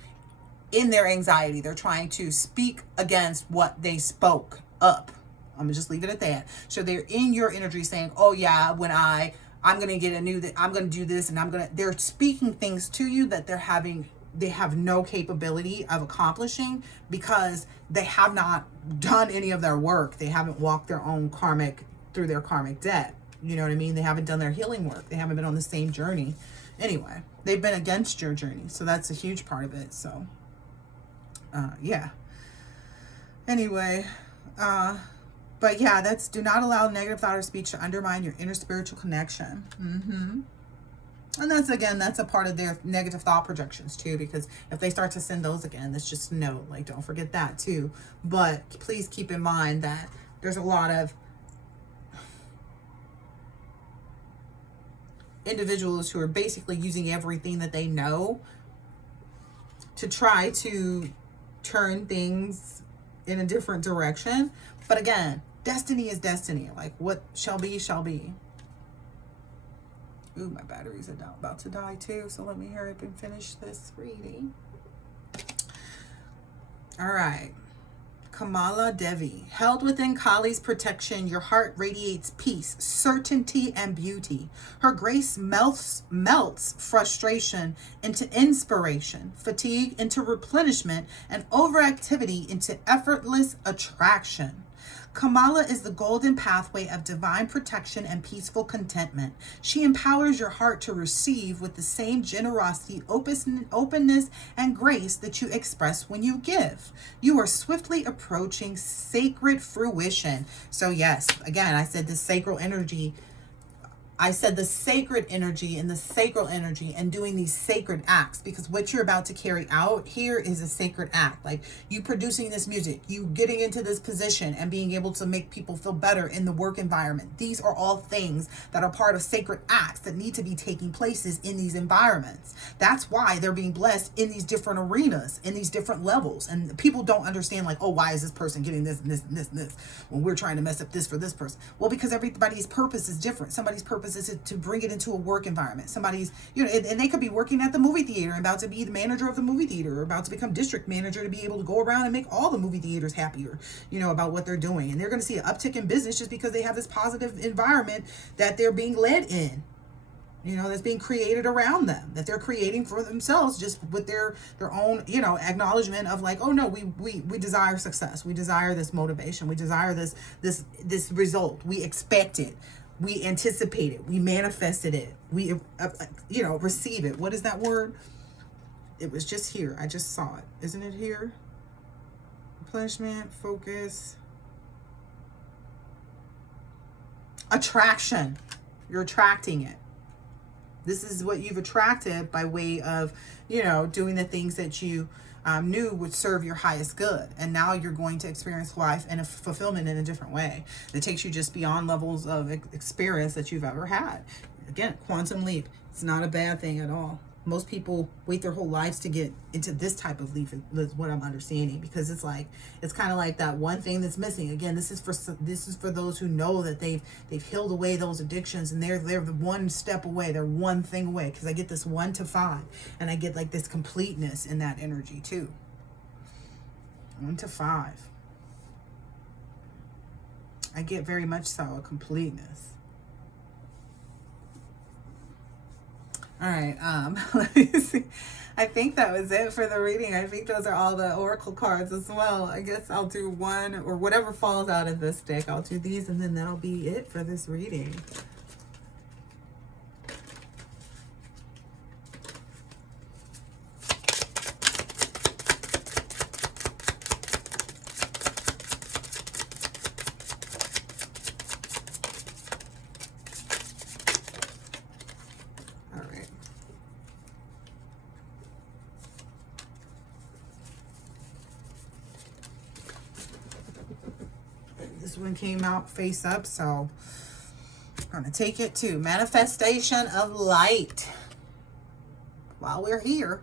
in their anxiety. They're trying to speak against what they spoke up. I'm going to just leave it at that. So they're in your energy saying, oh yeah, when I'm going to get I'm going to do this, and they're speaking things to you that they have no capability of accomplishing, because they have not done any of their work. They haven't walked their own through their karmic debt. You know what I mean? They haven't done their healing work. They haven't been on the same journey. Anyway, they've been against your journey. So that's a huge part of it. So, yeah. Anyway, but yeah, do not allow negative thought or speech to undermine your inner spiritual connection. And that's a part of their negative thought projections too, because if they start to send those again, that's just no, like, don't forget that too. But please keep in mind that there's a lot of individuals who are basically using everything that they know to try to turn things in a different direction. But again, destiny is destiny. Like, what shall be, shall be. Ooh, my batteries are about to die too. So let me hurry up and finish this reading. All right. Kamala Devi. Held within Kali's protection, your heart radiates peace, certainty, and beauty. Her grace melts frustration into inspiration, fatigue into replenishment, and overactivity into effortless attraction. Kamala is the golden pathway of divine protection and peaceful contentment. She empowers your heart to receive with the same generosity, openness, and grace that you express when you give. You are swiftly approaching sacred fruition. So yes, again, I said the sacral energy. I said the sacred energy and the sacral energy, and doing these sacred acts, because what you're about to carry out here is a sacred act. Like you producing this music, you getting into this position and being able to make people feel better in the work environment. These are all things that are part of sacred acts that need to be taking places in these environments. That's why they're being blessed in these different arenas, in these different levels. And people don't understand like, oh, why is this person getting this and this and this and this when we're trying to mess up this for this person? Well, because everybody's purpose is different. Somebody's purpose is to bring it into a work environment. Somebody's, you know, and they could be working at the movie theater and about to be the manager of the movie theater, or about to become district manager to be able to go around and make all the movie theaters happier, you know, about what they're doing. And they're going to see an uptick in business just because they have this positive environment that they're being led in, you know, that's being created around them, that they're creating for themselves, just with their own, you know, acknowledgement of like, oh no, we desire success. We desire this motivation. We desire this result. We expect it. We anticipate it. We manifested it. We, you know, receive it. What is that word? It was just here. I just saw it. Isn't it here? Replenishment, focus, attraction. You're attracting it. This is what you've attracted by way of, you know, doing the things that you knew would serve your highest good. And now you're going to experience life and a fulfillment in a different way that takes you just beyond levels of experience that you've ever had. Again, quantum leap. It's not a bad thing at all. Most people wait their whole lives to get into this type of leap, is what I'm understanding, because it's like, it's kind of like that one thing that's missing. Again, this is for those who know that they've healed away those addictions, and they're the one step away, they're one thing away, because I get this 1 to 5, and I get like this completeness in that energy too. 1 to 5. I get very much so a completeness. All right, let me see. I think that was it for the reading. I think those are all the oracle cards as well. I guess I'll do one, or whatever falls out of this deck. I'll do these, and then that'll be it for this reading. This one came out face up, so I'm going to take it to manifestation of light. While we're here,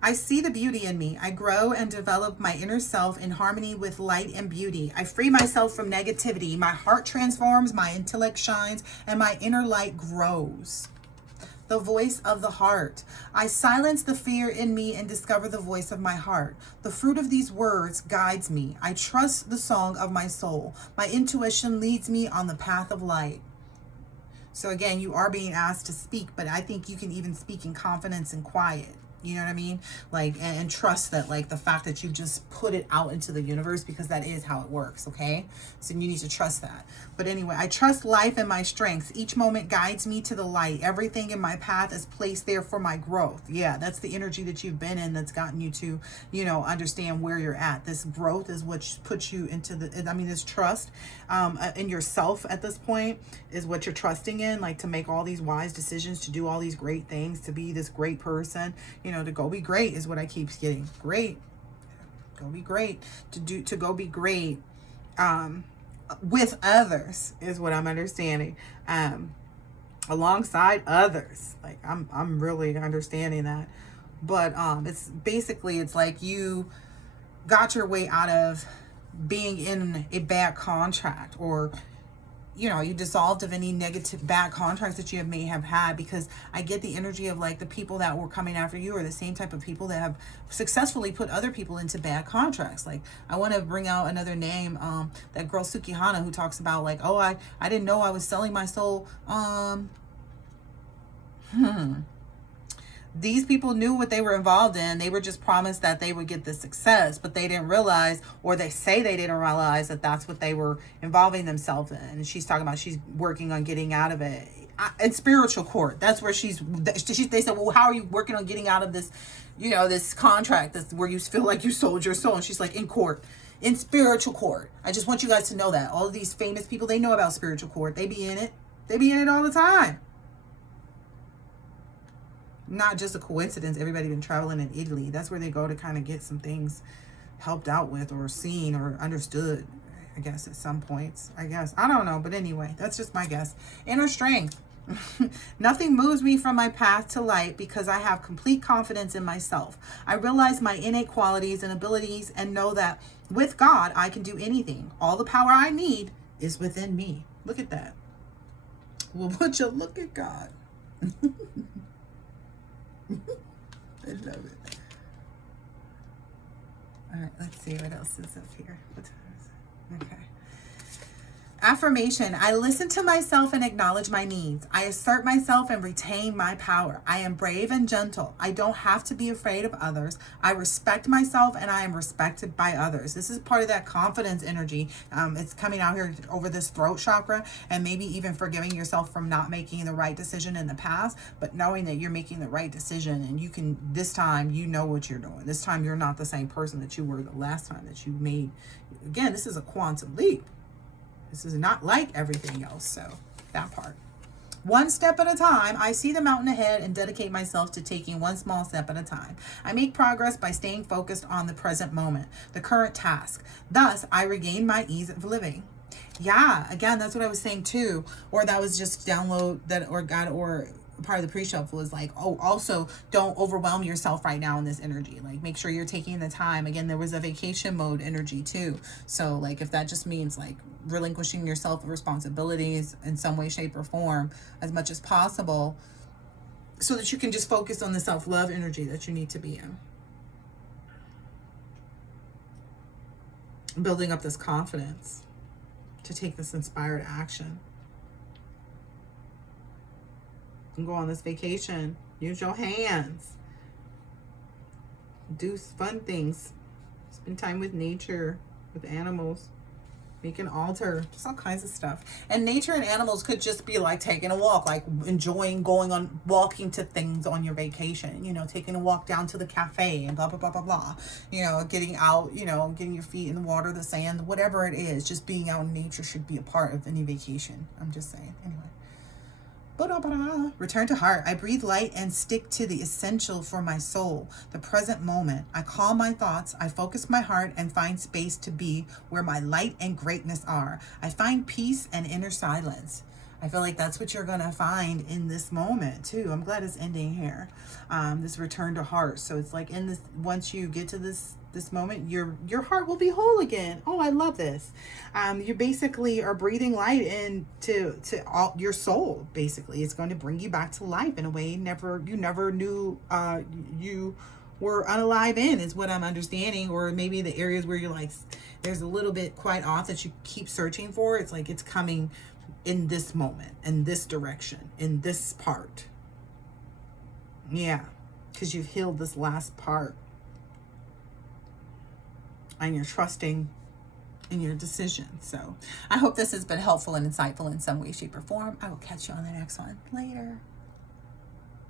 I see the beauty in me. I grow and develop my inner self in harmony with light and beauty. I free myself from negativity. My heart transforms, my intellect shines, and my inner light grows. The voice of the heart. I silence the fear in me and discover the voice of my heart. The fruit of these words guides me. I trust the song of my soul. My intuition leads me on the path of light. So again, you are being asked to speak, but I think you can even speak in confidence and quiet. You know what I mean? Like, and trust that, like, the fact that you just put it out into the universe, because that is how it works, okay? So you need to trust that. But anyway, I trust life and my strengths. Each moment guides me to the light. Everything in my path is placed there for my growth. Yeah, that's the energy that you've been in that's gotten you to, you know, understand where you're at. This growth is what puts you into the, I mean, this trust in yourself at this point is what you're trusting in, like, to make all these wise decisions, to do all these great things, to be this great person. You know, to go be great is what I keep getting. Great. Go be great. To go be great with others is what I'm understanding. Alongside others. Like, I'm really understanding that. But it's basically, it's like you got your way out of being in a bad contract, or, you know, you dissolved of any negative bad contracts that you may have had, because I get the energy of, like, the people that were coming after you are the same type of people that have successfully put other people into bad contracts. Like, I want to bring out another name, that girl Sukihana, who talks about, like, oh, I didn't know I was selling my soul. These people knew what they were involved in. They were just promised that they would get the success, but they didn't realize, or they say they didn't realize, that that's what they were involving themselves in. And she's talking about she's working on getting out of it. In spiritual court, that's where they said, well, how are you working on getting out of this, you know, this contract that's where you feel like you sold your soul? And she's like, in court. In spiritual court. I just want you guys to know that. All of these famous people, they know about spiritual court. They be in it. They be in it all the time. Not just a coincidence. Everybody been traveling in Italy. That's where they go to kind of get some things helped out with, or seen, or understood, I guess, at some points. I guess. I don't know. But anyway, that's just my guess. Inner strength. Nothing moves me from my path to light, because I have complete confidence in myself. I realize my innate qualities and abilities, and know that with God, I can do anything. All the power I need is within me. Look at that. Well, would you look at God? I love it. All right, let's see what else is up here. What time is it? Okay. Affirmation. I listen to myself and acknowledge my needs. I assert myself and retain my power. I am brave and gentle. I don't have to be afraid of others. I respect myself and I am respected by others. This is part of that confidence energy. It's coming out here over this throat chakra, and maybe even forgiving yourself from not making the right decision in the past, but knowing that you're making the right decision, and you can, this time, you know what you're doing. This time you're not the same person that you were the last time that you made. Again, this is a quantum leap. This is not like everything else, so that part. One step at a time. I see the mountain ahead and dedicate myself to taking one small step at a time. I make progress by staying focused on the present moment, the current task. Thus, I regain my ease of living. Yeah, again, that's what I was saying too. Or that was just download that, or got, or part of the pre-shuffle was like, oh, also don't overwhelm yourself right now in this energy. Like, make sure you're taking the time. Again, there was a vacation mode energy too. So like, if that just means like relinquishing yourself of responsibilities in some way, shape, or form as much as possible, so that you can just focus on the self-love energy that you need to be in. Building up this confidence to take this inspired action and go on this vacation. Use your hands. Do fun things. Spend time with nature, with animals. Make an altar. Just all kinds of stuff. And nature and animals could just be like taking a walk, like enjoying going on, walking to things on your vacation. You know, taking a walk down to the cafe and blah, blah, blah, blah, blah. You know, getting out, you know, getting your feet in the water, the sand, whatever it is. Just being out in nature should be a part of any vacation. I'm just saying. Anyway. Return to heart. I breathe light and stick to the essential for my soul, the present moment. I calm my thoughts. I focus my heart and find space to be where my light and greatness are. I find peace and inner silence. I feel like that's what you're going to find in this moment too. I'm glad it's ending here. This return to heart. So it's like in this, once you get to this moment, your heart will be whole again. Oh, I love this. You basically are breathing light into all your soul. Basically, it's going to bring you back to life in a way you never knew you were unalive in, is what I'm understanding. Or maybe the areas where you're like, there's a little bit quite off that you keep searching for. It's like it's coming in this moment, in this direction, in this part. Yeah, because you've healed this last part. And you're trusting in your decisions. So I hope this has been helpful and insightful in some way, shape, or form. I will catch you on the next one later.